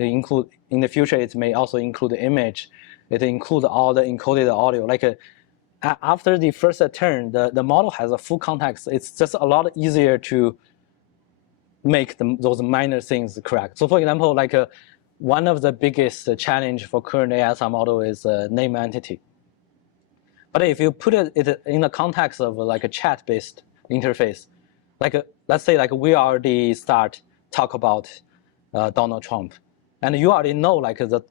the future, it may also include the image. It includes all the encoded audio. Like after the first turn, the model has a full context. It's just a lot easier to make those minor things correct. So for example, like one of the biggest challenge for current ASR model is name entity. But if you put it in the context of like a chat-based interface, like let's say like we already start talk about Donald Trump, and you already know like the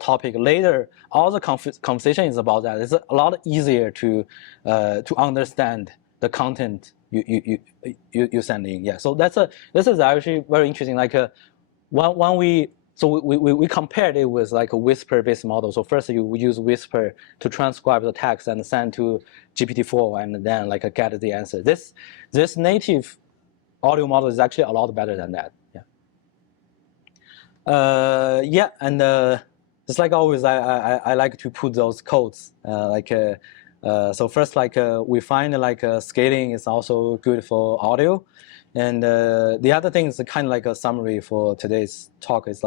topic. Later, all the conversation is about that. It's a lot easier to understand the content you send in. Yeah, so this is actually very interesting. Like when we So we compared it with like a whisper-based model. So first you use whisper to transcribe the text and send to GPT-4 and then like get the answer. This native audio model is actually a lot better than that. Yeah. And just like always, I like to put those codes so first we find scaling is also good for audio. And the other thing is kind of like a summary for today's talk is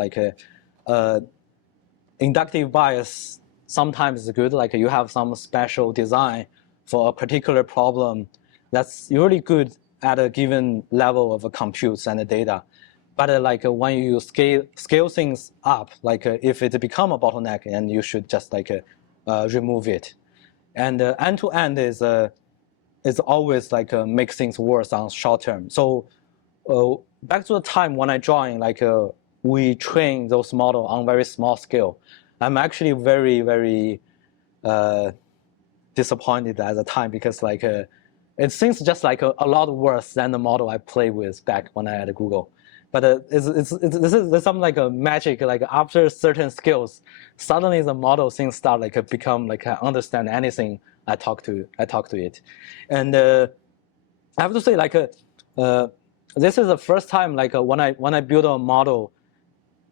inductive bias sometimes is good. Like you have some special design for a particular problem that's really good at a given level of compute and the data. But when you scale things up, if it become a bottleneck, and you should just remove it. And end to end is always make things worse on short term. So back to the time when I joined, we train those models on very small scale. I'm actually very, very disappointed at the time because it seems just a lot worse than the model I played with back when I had Google. But there's some magic, after certain skills, suddenly the model things start become I understand anything I talk to it. And I have to say this is the first time when I build a model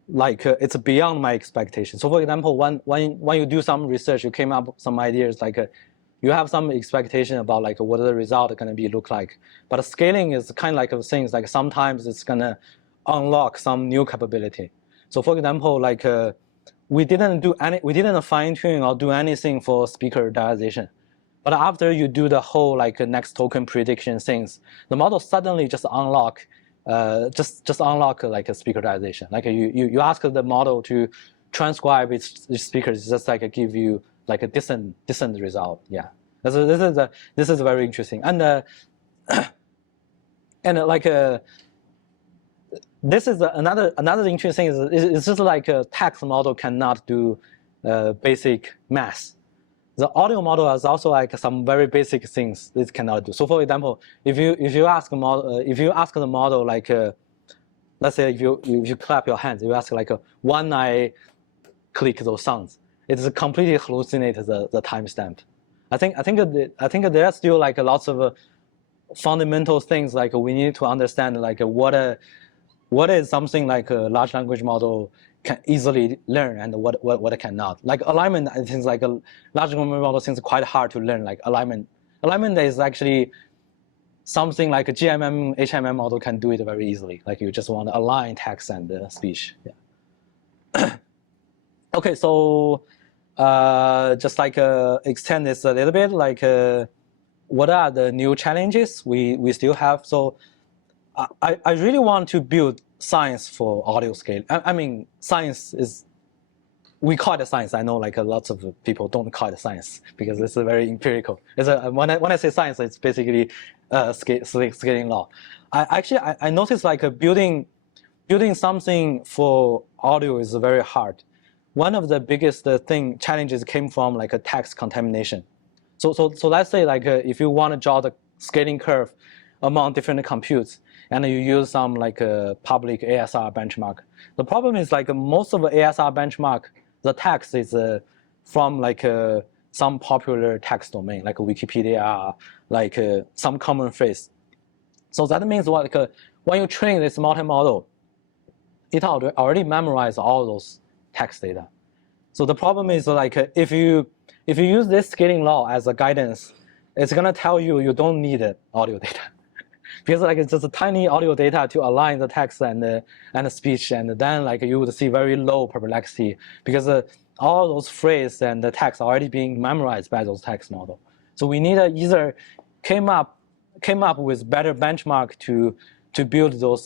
it's beyond my expectation. So for example, when you do some research, you came up with some ideas you have some expectation about what the result is going to be look like. But scaling is kind of things sometimes it's going to unlock some new capability. So for example, we didn't fine tune or do anything for speaker dialization. But after you do the whole next token prediction things, the model suddenly just unlock just unlock a speaker dialization. You ask the model to transcribe its speakers, just give you a decent result. Yeah, this is very interesting. And this is another interesting thing is it's just a text model cannot do basic math. The audio model has also some very basic things it cannot do. So for example, if you ask the model let's say if you clap your hands, you ask when I click those sounds, it is completely hallucinate the timestamp. I think there are still lots of fundamental things we need to understand what is something a large language model can easily learn and what it cannot. Alignment, I think a large language model seems quite hard to learn. Alignment is actually something a GMM HMM model can do it very easily. You just want to align text and speech. Yeah. Okay, so just extend this a little bit. What are the new challenges we still have? So I really want to build science for audio scale. I mean, science is, we call it science. I know lots of people don't call it science because it's very empirical. When I say science, it's basically scaling law. I noticed building something for audio is very hard. One of the biggest challenges came from a text contamination. So let's say if you want to draw the scaling curve among different computes, and you use some public ASR benchmark. The problem is most of the ASR benchmark, the text is from some popular text domain like Wikipedia, some common phrase. So that means when you train this multi-model, it already memorized all those text data. So the problem is if you use this scaling law as a guidance, it's gonna tell you don't need audio data. Because it's just a tiny audio data to align the text and the speech, and then you would see very low perplexity because all those phrases and the text are already being memorized by those text model. So we need either came up with better benchmark to build those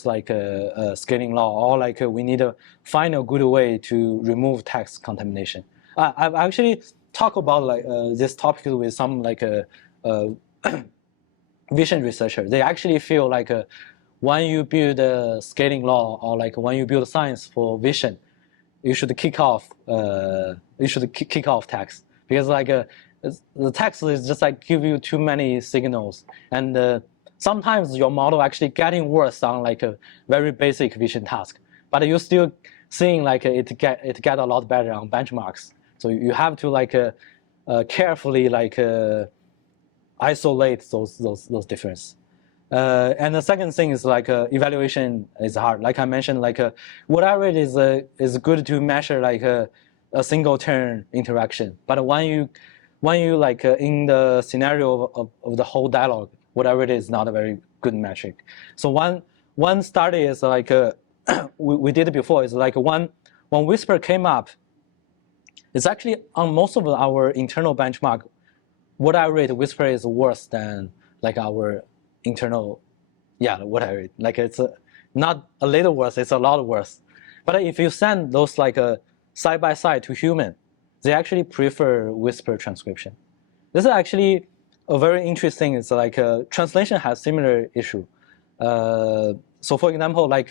scaling law, or we need to find a good way to remove text contamination. I've actually talked about this topic with some vision researcher. They actually feel when you build a scaling law or when you build science for vision, you should kick off text because the text is just give you too many signals, and sometimes your model actually getting worse on a very basic vision task. but you're still seeing like it get a lot better on benchmarks. So you have to like carefully like isolate those differences. And the second thing is like evaluation is hard. Like I mentioned, like whatever it is good to measure like a single turn interaction. But when you like in the scenario of the whole dialogue, whatever it is not a very good metric. So one study is like we did it before. Is like when whisper came up, it's actually on most of our internal benchmark, whatever rate whisper is worse than like our internal, whatever. Like it's not a little worse, it's a lot worse. But if you send those like side by side to human, they actually prefer whisper transcription. This is actually a very interesting. It's like translation has similar issue. So for example, like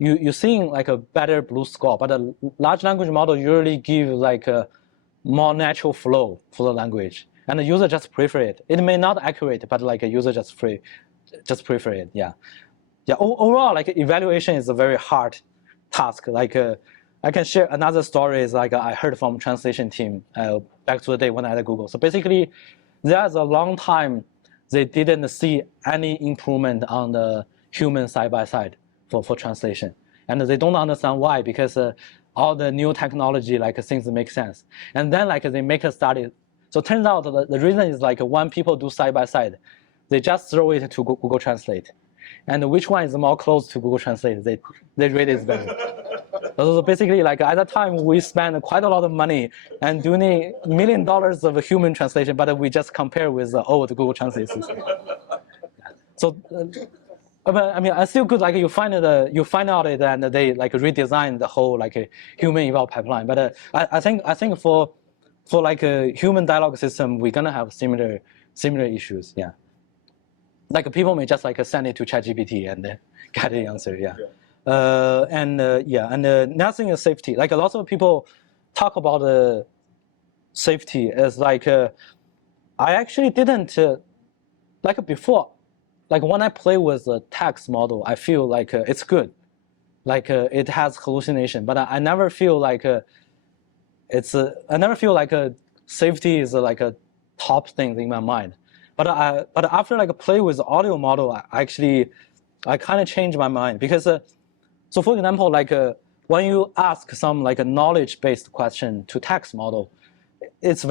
you're seeing like a better blue score, but a large language model usually give like a more natural flow for the language, and the user just prefer it. It may not accurate, but like a user just prefer it. Yeah. Overall, like evaluation is a very hard task. Like I can share another story. Is like I heard from translation team back to the day when I had Google. So basically, there's a long time they didn't see any improvement on the human side by side for translation, and they don't understand why, because all the new technology like things make sense, and then like they make a study. So it turns out the reason is like when people do side by side, they just throw it to Google Translate, and which one is more close to Google Translate, they rate it better. So basically, like at that time, we spent quite a lot of money and doing $1 million of human translation, but we just compare with the old Google Translate system. So, I mean, it's still good. Like you find out it, and they like redesign the whole like human eval pipeline. But I think for like a human dialogue system, we're gonna have similar issues. Yeah. Like people may just like send it to ChatGPT and get the answer. Yeah. And another thing is safety. Like a lot of people talk about safety as like I actually didn't like before. Like when I play with the text model, I feel like it's good. Like it has hallucination, but I never feel like I never feel like safety is like a top thing in my mind. But after like play with the audio model, I kind of changed my mind, because so for example, like when you ask some like a knowledge-based question to text model, it's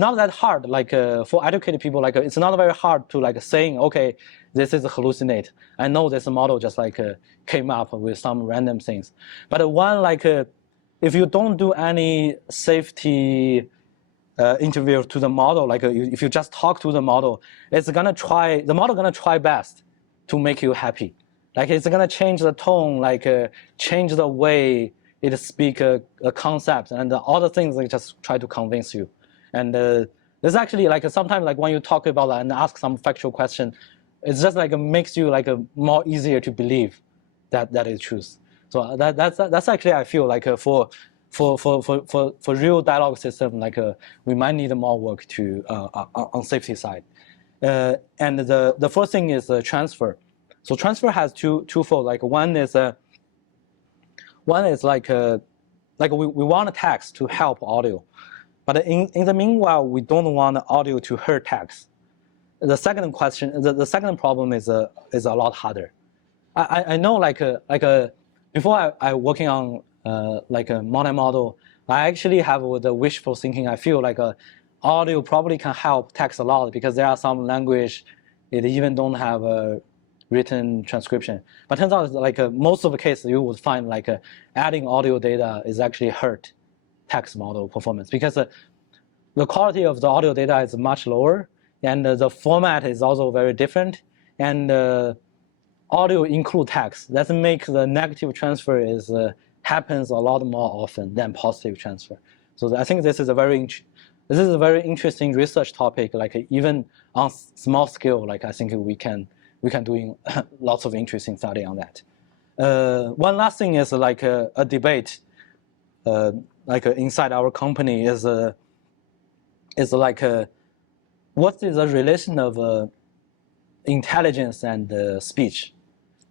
not that hard. Like for educated people, like it's not very hard to like saying, okay, this is a hallucinate. I know this model just like came up with some random things. But one like if you don't do any safety interview to the model, like if you just talk to the model, the model gonna try best to make you happy. Like it's gonna change the tone, like change the way it speak a concept, and all the things they just try to convince you. And there's actually like sometimes like when you talk about that and ask some factual question, it's just like makes you like more easier to believe that is truth. So that's actually I feel like for real dialogue system, like we might need more work to on safety side. And the first thing is transfer. So transfer has twofold. Like one is like we want a text to help audio, but in the meanwhile we don't want audio to hurt text. The second question, the second problem is a lot harder. I know like before I working on like a multi-model, I actually have the wishful thinking. I feel like audio probably can help text a lot, because there are some language it even don't have a written transcription. But turns out like most of the cases you would find like adding audio data is actually hurt text model performance, because the quality of the audio data is much lower, and the format is also very different, and audio include text. That makes the negative transfer is happens a lot more often than positive transfer. So I think this is a very interesting research topic. Like even on small scale, like I think we can doing lots of interesting study on that. One last thing is like a debate, like inside our company is like what is the relation of intelligence and speech?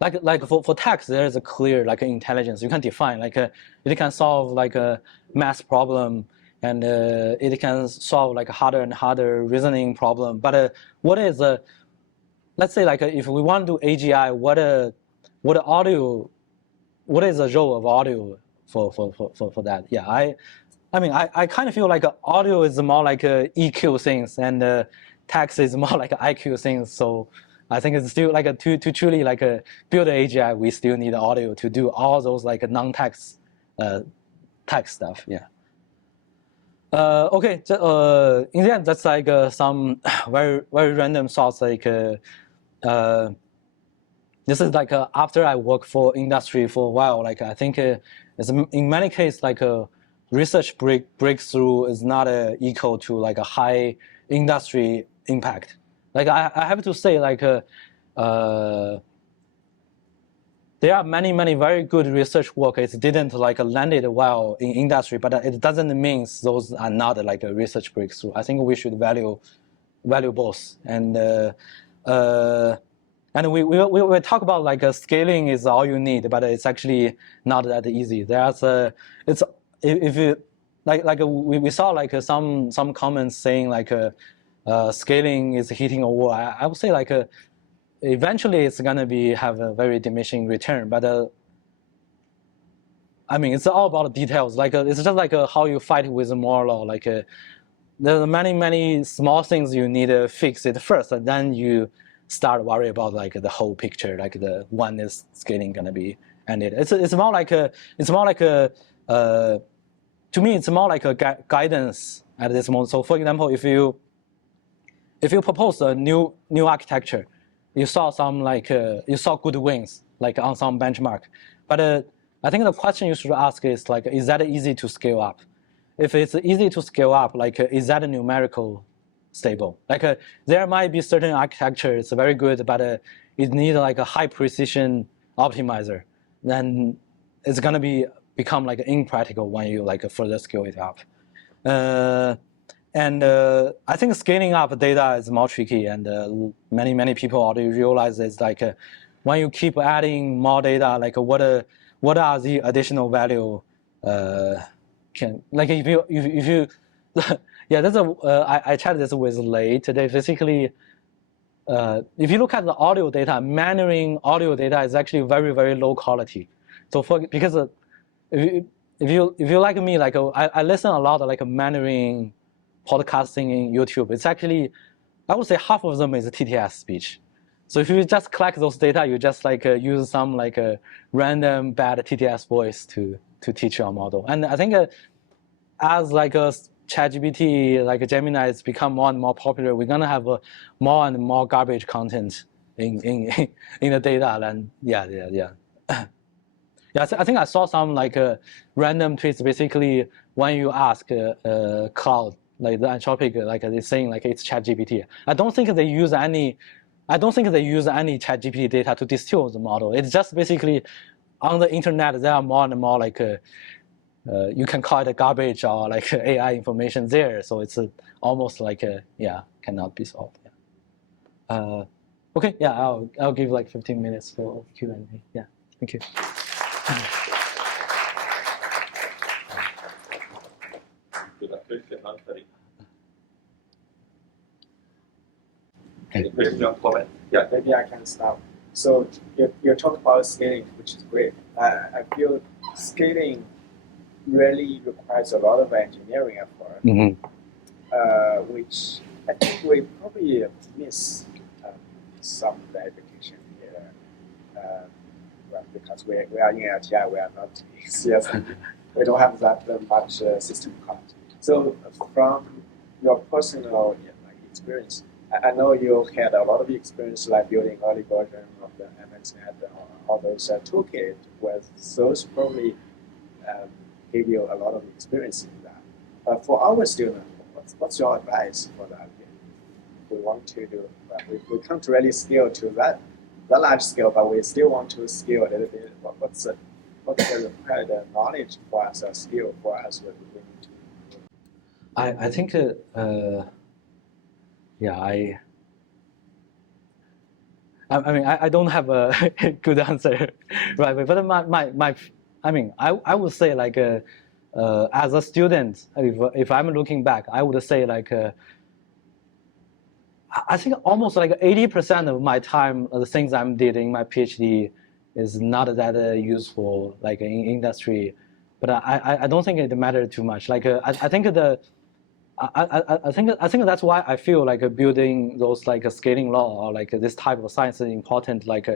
like for text, there is a clear like intelligence. You can define like it can solve like a math problem, and it can solve like a harder and harder reasoning problem. But what is let's say like if we want to do AGI, what audio, what is the role of audio for that? Yeah, I mean I kind of feel like audio is more like EQ things, and text is more like IQ things. So I think it's still like to truly like build AGI, we still need audio to do all those like non-text text stuff. Yeah. Okay. In the end, that's like some very random thoughts. Like this is like after I work for industry for a while. Like I think it's in many cases like a research breakthrough is not equal to like a high industry impact. Like I have to say like there are many very good research work. It didn't like landed well in industry, but it doesn't mean those are not like a research breakthrough. I think we should value both. And we talk about like scaling is all you need, but it's actually not that easy. There's it's if you like we saw like some comments saying like scaling is hitting a wall. I would say like eventually it's gonna have a very diminishing return, but I mean it's all about details. Like it's just like how you fight with Moore law. Like there's many small things you need to fix it first, and then you start worry about like the whole picture. Like the one is scaling gonna be ended. It's more like to me it's more like a guidance at this moment. So for example, if you propose a new architecture, you saw some like you saw good wins like on some benchmark, but I think the question you should ask is like, is that easy to scale up? If it's easy to scale up, like is that numerical stable? Like there might be certain architecture it's very good, but it needs like a high precision optimizer. Then it's gonna become like impractical when you like further scale it up. And I think scaling up data is more tricky, and many people already realize it's like when you keep adding more data, like what are the additional value can like if you yeah, that's I chatted this with Lei today. Basically, if you look at the audio data, measuring audio data is actually very low quality. So because if you like me, like I listen a lot of like measuring podcasting in YouTube. It's actually, I would say half of them is TTS speech. So if you just collect those data, you just like use some like random bad TTS voice to teach your model. And I think as like a ChatGPT, like Gemini, has become more and more popular, we're gonna have more and more garbage content in the data. And yeah. Yeah, I think I saw some like random tweets. Basically, when you ask Cloud, like the Anthropic, like they're saying like it's ChatGPT. I don't think they use any ChatGPT data to distill the model. It's just basically on the internet there are more and more like you can call it garbage or like AI information there. So it's almost like yeah, cannot be solved. Yeah. Okay, yeah, I'll give like 15 minutes for Q&A. Yeah, thank you. Any question or comment? Yeah. Maybe I can start. So you talk about scaling, which is great. I feel scaling really requires a lot of engineering effort, which I think we probably miss some of the education here. Well, because we are in LTI, we are not in CSP. We don't have that much system content. So from your personal experience, I know you had a lot of experience like building early version of the MXNet and all those toolkit with those probably gave you a lot of experience in that. But for our students, what's your advice for that? We want to do, we can't really scale to that large scale, but we still want to scale a little bit. What's the required knowledge for us, or skill for us? What we need to do? I think yeah, I mean, I don't have a good answer, right? But I mean, I would say like, as a student, if I'm looking back, I would say like, I think almost like 80% of my time, the things I'm did in my PhD, is not that useful, like in industry. But I don't think it mattered too much. Like, I think I think that's why I feel like building those like a scaling law or like this type of science is important. Like,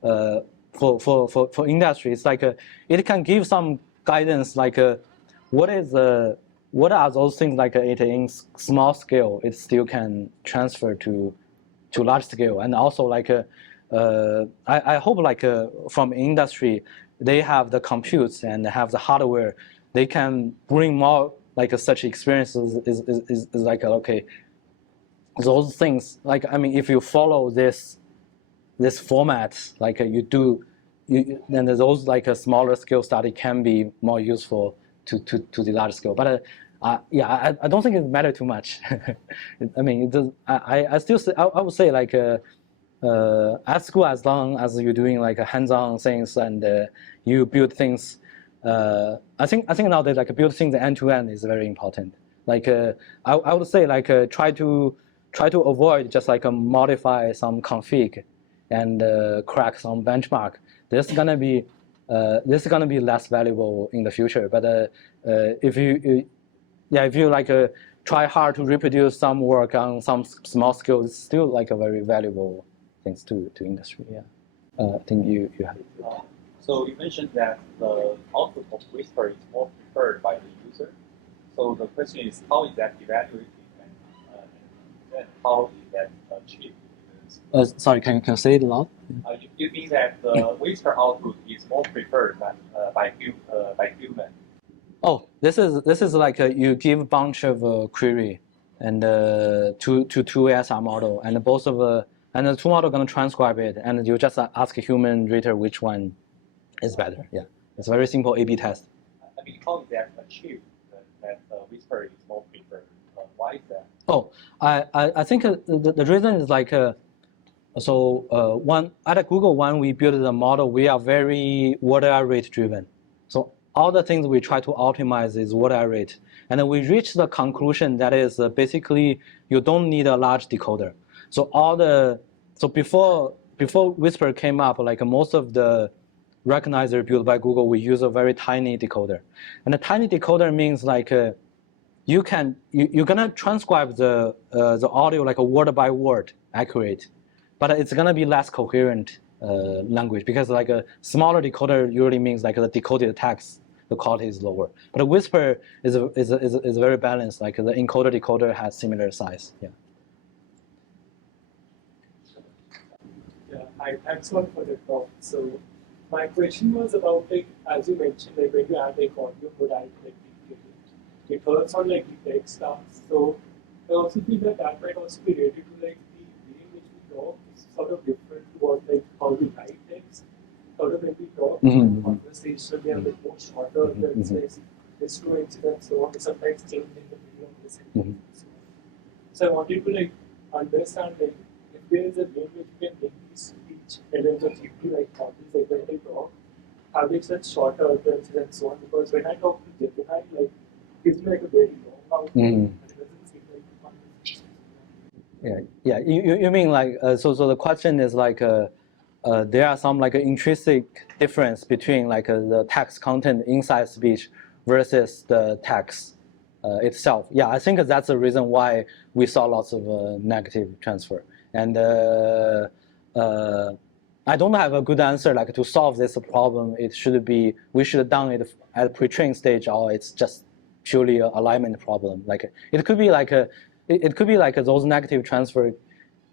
for industry, it's like it can give some guidance. Like, what are those things like it in small scale? It still can transfer to large scale, and also like I hope like from industry they have the computes and have the hardware, they can bring more like such experiences is like okay, those things like I mean if you follow this format like you do then those like a smaller scale study can be more useful to the large scale, but yeah, I don't think it matters too much. I mean, it does. I still say, I would say like at school, as long as you're doing like hands-on things and you build things, I think nowadays like build things end to end is very important. Like I would say like try to avoid just like modify some config and crack some benchmark. This is gonna be less valuable in the future. But if you yeah, if you like try hard to reproduce some work on some small scale, it's still like a very valuable things to industry. Yeah, I think you have. So you mentioned that the output of Whisper is more preferred by the user. So the question is, how is that evaluated, and then how is that achieved? Sorry, can you say it loud? You mean that the Whisper output is more preferred by human? Oh, this is like you give a bunch of query and to two ASR model, and both of and the two model gonna transcribe it, and you just ask a human reader which one is better. Yeah, it's a very simple A/B test. I mean, how is that achieved? That Whisper is more preferred. Why is that? Oh, I think the reason is like one at Google when we build the model, we are very word error rate driven. So all the things we try to optimize is word error rate, and then we reach the conclusion that is basically you don't need a large decoder. So before Whisper came up, like most of the recognizer built by Google, we use a very tiny decoder, and a tiny decoder means like you're gonna transcribe the audio like a word by word accurate, but it's gonna be less coherent language because like a smaller decoder usually means like the decoded text the quality is lower. But a Whisper is very balanced. Like the encoder decoder has similar size. Yeah. Yeah, hi, thanks a lot for the talk. So my question was about like as you mentioned, like when you add like audio modality, like it hurts on like the text stuff. So I also feel that that might also be related to like the way in which we talk is sort of different to what like how we write text. Sort of when we talk conversation, we have like more shorter than says this coincidence, so on. Sometimes change in the middle of the sentence. So I wanted to like understand like if there is a way which we can make these speech elements of GP like copies like when I talk, having such shorter utterances and so on. Because when I talk to Gemini, like gives me like a very long output and it doesn't seem like a conversation. Yeah. You mean like so the question is like there are some like intrinsic difference between like the text content inside speech versus the text itself. Yeah, I think that's the reason why we saw lots of negative transfer. And I don't have a good answer like to solve this problem. We should have done it at pre-train stage, or it's just purely an alignment problem. Like it could be like those negative transfer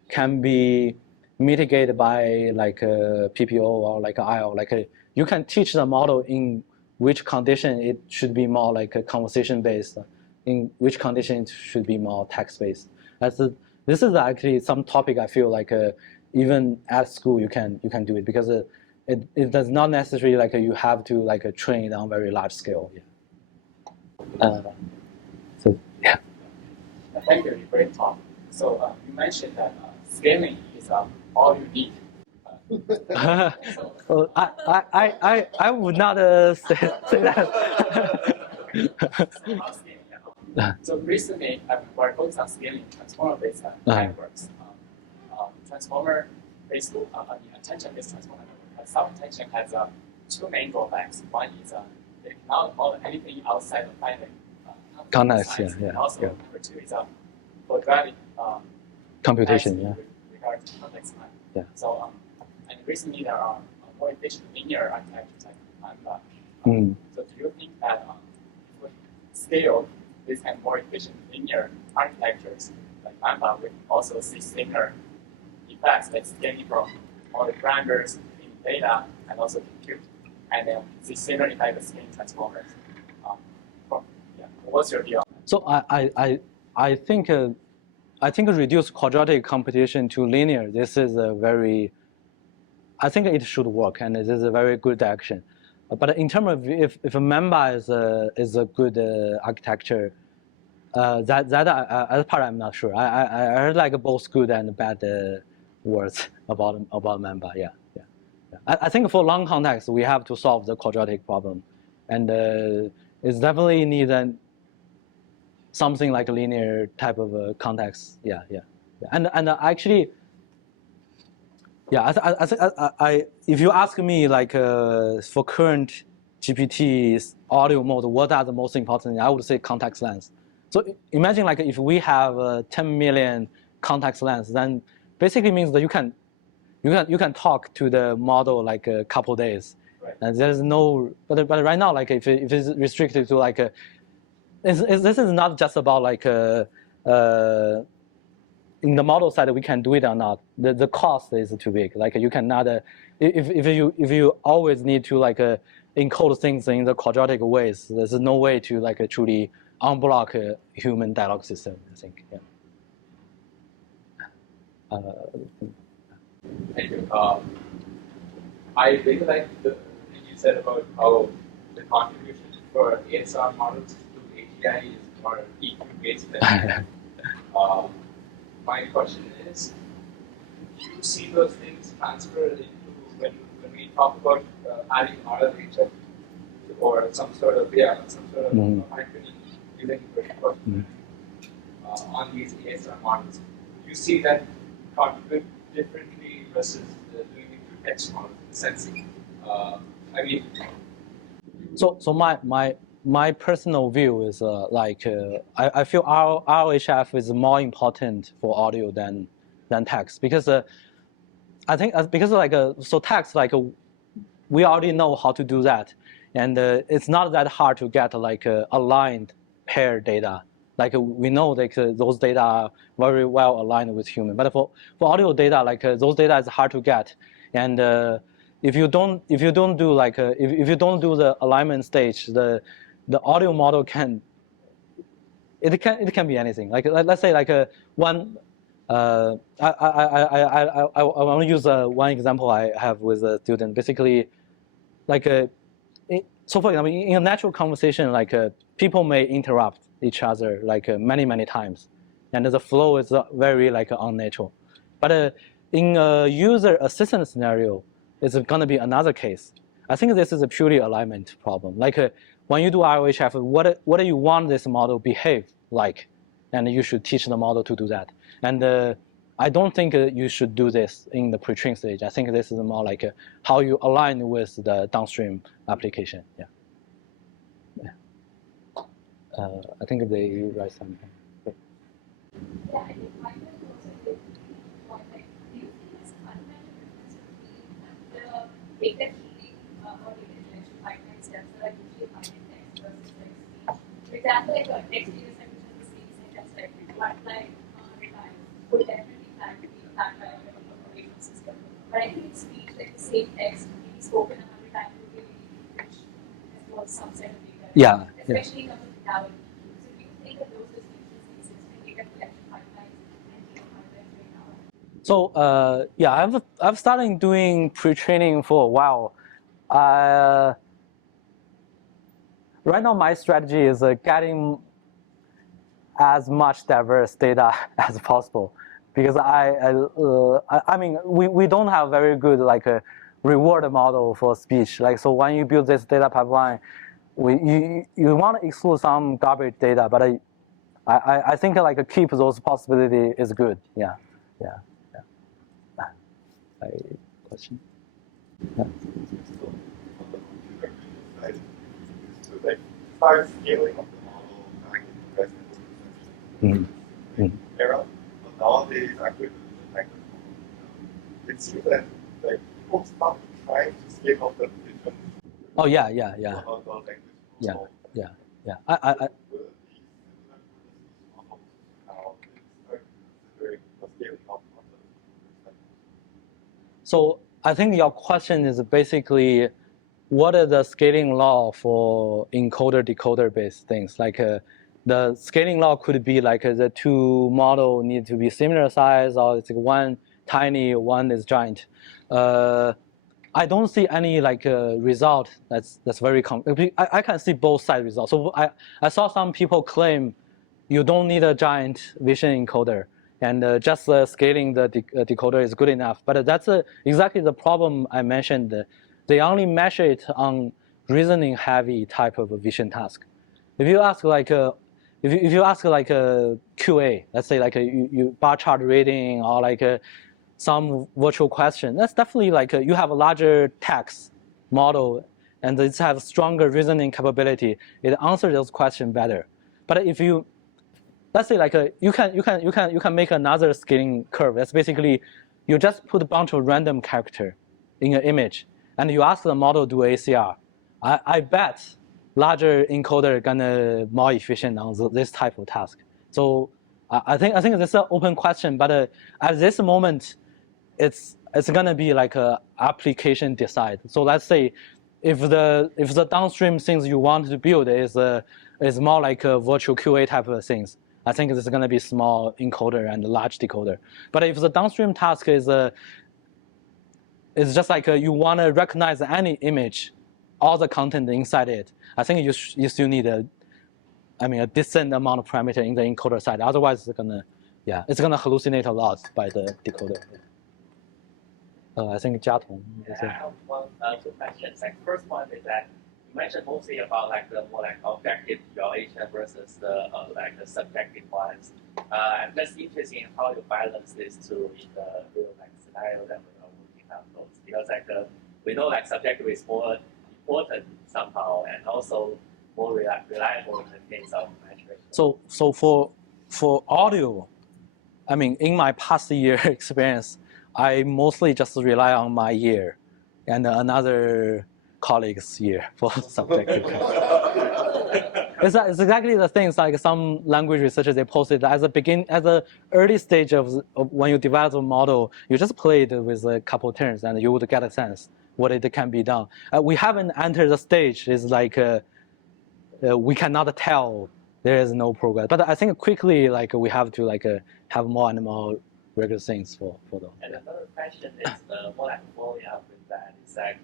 can be mitigated by like PPO or like IO. Like you can teach the model in which condition it should be more like a conversation based, in which condition it should be more text based. This is actually some topic I feel like even at school you can do it, because it does not necessarily like you have to like train it on very large scale. Yeah. So yeah. Thank you, great talk. So you mentioned that scaling is all you need Well, I would not say that. So recently, we're focused on scaling transformer-based networks. Transformer-based, attention-based transformer network. Self-attention has two main drawbacks. One is it cannot hold anything outside of finite Context, yeah. And also, number two is for driving Computation, yeah. with regard to context time. Yeah. So, and recently there are more efficient linear architectures like Lambda. So do you think that with scale this kind of more efficient linear architectures like Lambda will also see similar effects like scaling from all the parameters in data and also compute, and then see similar effects of scaling transformers? What's your view? So I think reduce quadratic computation to linear. This is a very, I think it should work, and this is a very good action. But in terms of if a Mamba is a good architecture, that part I'm not sure. I heard like both good and bad words about Mamba. Yeah. I think for long context we have to solve the quadratic problem, and it's definitely need something like a linear type of context. Yeah. And actually, yeah, I if you ask me like for current GPT's audio mode, what are the most important? I would say context length. So imagine like if we have 10 million context lengths, then basically means that you can talk to the model like a couple days, right. And there's no. But right now, like if it's restricted to like this is not just about like in the model side we can do it or not. The cost is too big. Like you cannot if you always need to like encode things in the quadratic ways, there's no way to like truly unblock a human dialogue system, I think. Yeah. Thank you. I really like the thing you said about how the contribution for ASR models to AGI is more EQ-based than my question is, do you see those things transferred into when we talk about adding RLHF or some sort of hyphening using on these ASR models? Do you see that contribute differently versus doing it through text models, sensing? I mean, so my personal view is I feel RLHF is more important for audio than text, because I think because like so text like we already know how to do that, and it's not that hard to get like aligned pair data. Like we know like those data are very well aligned with human, but for audio data like those data is hard to get, and if you don't do like if you don't do the alignment stage, the audio model can be anything. Like let's say like one. I want to use one example I have with a student. Basically, like so for example, in a natural conversation, like people may interrupt each other like many times, and the flow is very like unnatural. But in a user assistant scenario, it's gonna be another case. I think this is a purely alignment problem. Like when you do RLHF, what do you want this model behave like, and you should teach the model to do that. And I don't think you should do this in the pre-train stage. I think this is more like how you align with the downstream application. Yeah. I think they write something. Yeah, I think my question was a good point. Like, do you think there's a fundamental difference between the data healing or data injection pipeline steps that are usually applied in text versus like speech? For example, like a text data set which is the same sentence, like one line time would definitely plan to be planned by a operating system. But I think in speech, like the same text being spoken 100 times would be really rich as well as some set of data. Yeah. Especially in terms of fidelity. So do you think that those distinctions exist in data collection pipelines and data pipelines right now? So yeah, I've started doing pre-training for a while. Right now, my strategy is getting as much diverse data as possible. because I mean we don't have very good like a reward model for speech. Like so when you build this data pipeline, you want to exclude some garbage data, but I think like keep those possibility is good. Yeah. Question. Yeah. So on the computer vision side, to like start scaling up the model back in the present era. But nowadays, actually, the language model, it seems that like people stop trying to scale up the vision. Oh yeah. On the language Yeah. model. Yeah. Will it be similar for the speech models now they start considering the scaling up on the side? So I think your question is basically, what are the scaling law for encoder decoder based things? Like the scaling law could be like the two model need to be similar size, or it's one tiny, one is giant. I don't see any like result that's very I can see both side results. So I saw some people claim you don't need a giant vision encoder, and just scaling the decoder is good enough. But that's exactly the problem I mentioned. They only measure it on reasoning heavy type of vision task. If you ask like if you ask like a QA, let's say like you bar chart reading or like some virtual question, that's definitely like you have a larger text model and it has stronger reasoning capability. It answers those questions better. But if you let's say like you can make another scaling curve. That's basically you just put a bunch of random character in an image and you ask the model to do ACR. I bet larger encoder gonna more efficient on this type of task. So I think that's an open question, but at this moment, it's gonna be like a application decide. So let's say if the downstream things you want to build is more like a virtual QA type of things, I think it's gonna be small encoder and large decoder. But if the downstream task is just like you want to recognize any image, all the content inside it, I think you still need a decent amount of parameter in the encoder side. Otherwise, it's gonna hallucinate a lot by the decoder. I think Jiatong. I have two questions. Like first one is that you mentioned mostly about like the more like objective evaluation versus the like the subjective ones. I'm just interested in how you balance these two in the real like scenario that we are working on those, because like we know like subjective is more important somehow and also more reliable in the case of maturation. So for audio, I mean, in my past year experience, I mostly just rely on my ear and another colleague's ear for subjective. It's exactly the things like some language researchers, they posted as a early stage of when you develop a model, you just play it with a couple turns and you would get a sense what it can be done. We haven't entered the stage is like we cannot tell there is no progress. But I think quickly like we have to like have more and more regular things for them. And another question is more like following up with that. It's like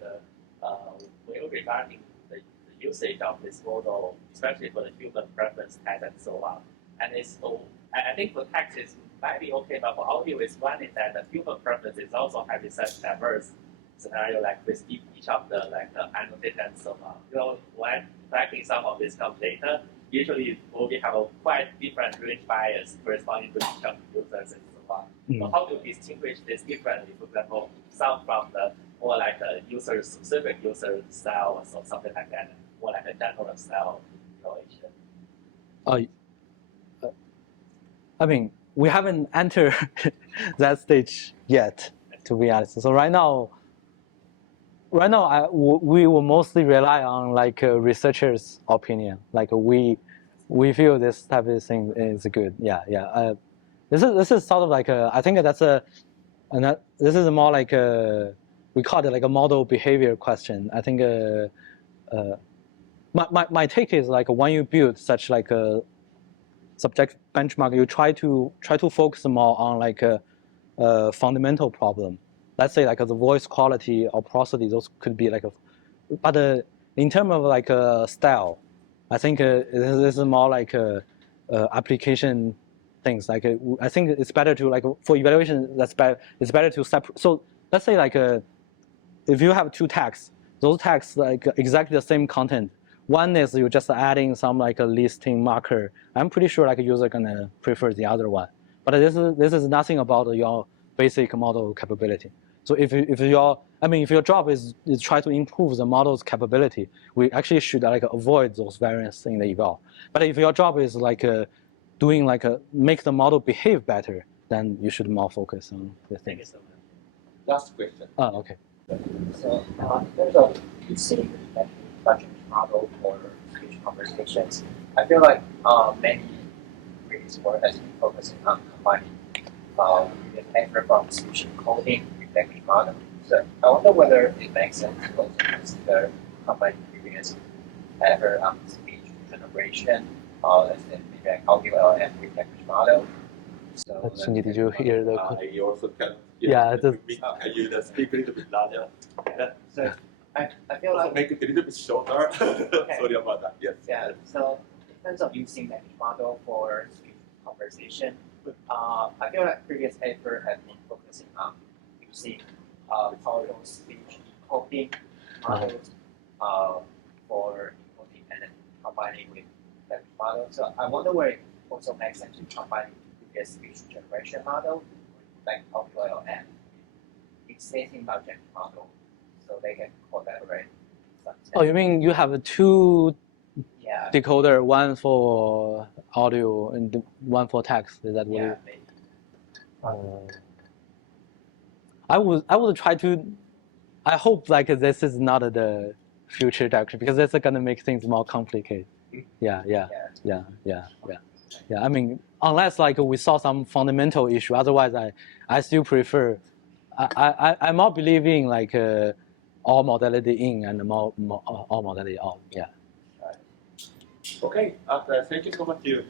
when regarding the usage of this model, especially for the human preference test and so on. And I think for text it might be okay, but for audio is one is that the human preference is also having such diverse scenario like with each of the like annotated and so on. You know, when tracking some of this kind of data, usually we have a quite different range bias corresponding to each of the users and so on. So how do you distinguish this differently? For example, some from the more like a user specific user style or something like that, more like a general style evaluation. I mean, we haven't entered that stage yet, to be honest. So right now, we will mostly rely on like researchers' opinion. Like we feel this type of thing is good. This is sort of like I think that's this is more like we call it like a model behavior question. I think my take is like when you build such like a subject benchmark, you try to focus more on like a fundamental problem. Let's say like the voice quality or prosody, those could be like but in terms of like style, I think this is more like application things. Like I think it's better to like for evaluation. It's better to separate. So let's say like if you have two tags, those tags like exactly the same content. One is you're just adding some like a listing marker. I'm pretty sure like a user gonna prefer the other one. But this is nothing about your basic model capability. So if your job is try to improve the model's capability, we actually should like avoid those variants in the eval. But if your job is like doing like make the model behave better, then you should more focus on the things. Last question. Oh, okay. So in terms of using the language model for speech conversations, I feel like many previous work has been focusing on combining behavior from speech encoding with language model. So I wonder whether it makes sense to also consider combining previous effort on speech generation, let's say maybe like audio LM with language model. So Did you hear the? You also can. Yeah, can you speak a little bit larger? Yeah. So I feel Also like make it a little bit shorter. Sorry about that. Yes. yeah. So in terms of using language model for speech conversation, I feel like previous effort has been focusing on using powerful speech encoding models for encoding and then combining with language model. So I wonder where it also makes sense to combine previous speech generation model like audio and existing language model, so they can collaborate. Oh, you mean you have two Yeah. decoder, one for audio and one for text? Is that what? Yeah. You, Maybe. I would try to. I hope like this is not the future direction because that's gonna make things more complicated. Yeah. I mean, unless like we saw some fundamental issue, otherwise I still prefer. I'm more believing like all modality in and all modality out. Yeah. Okay. Thank you so much, you.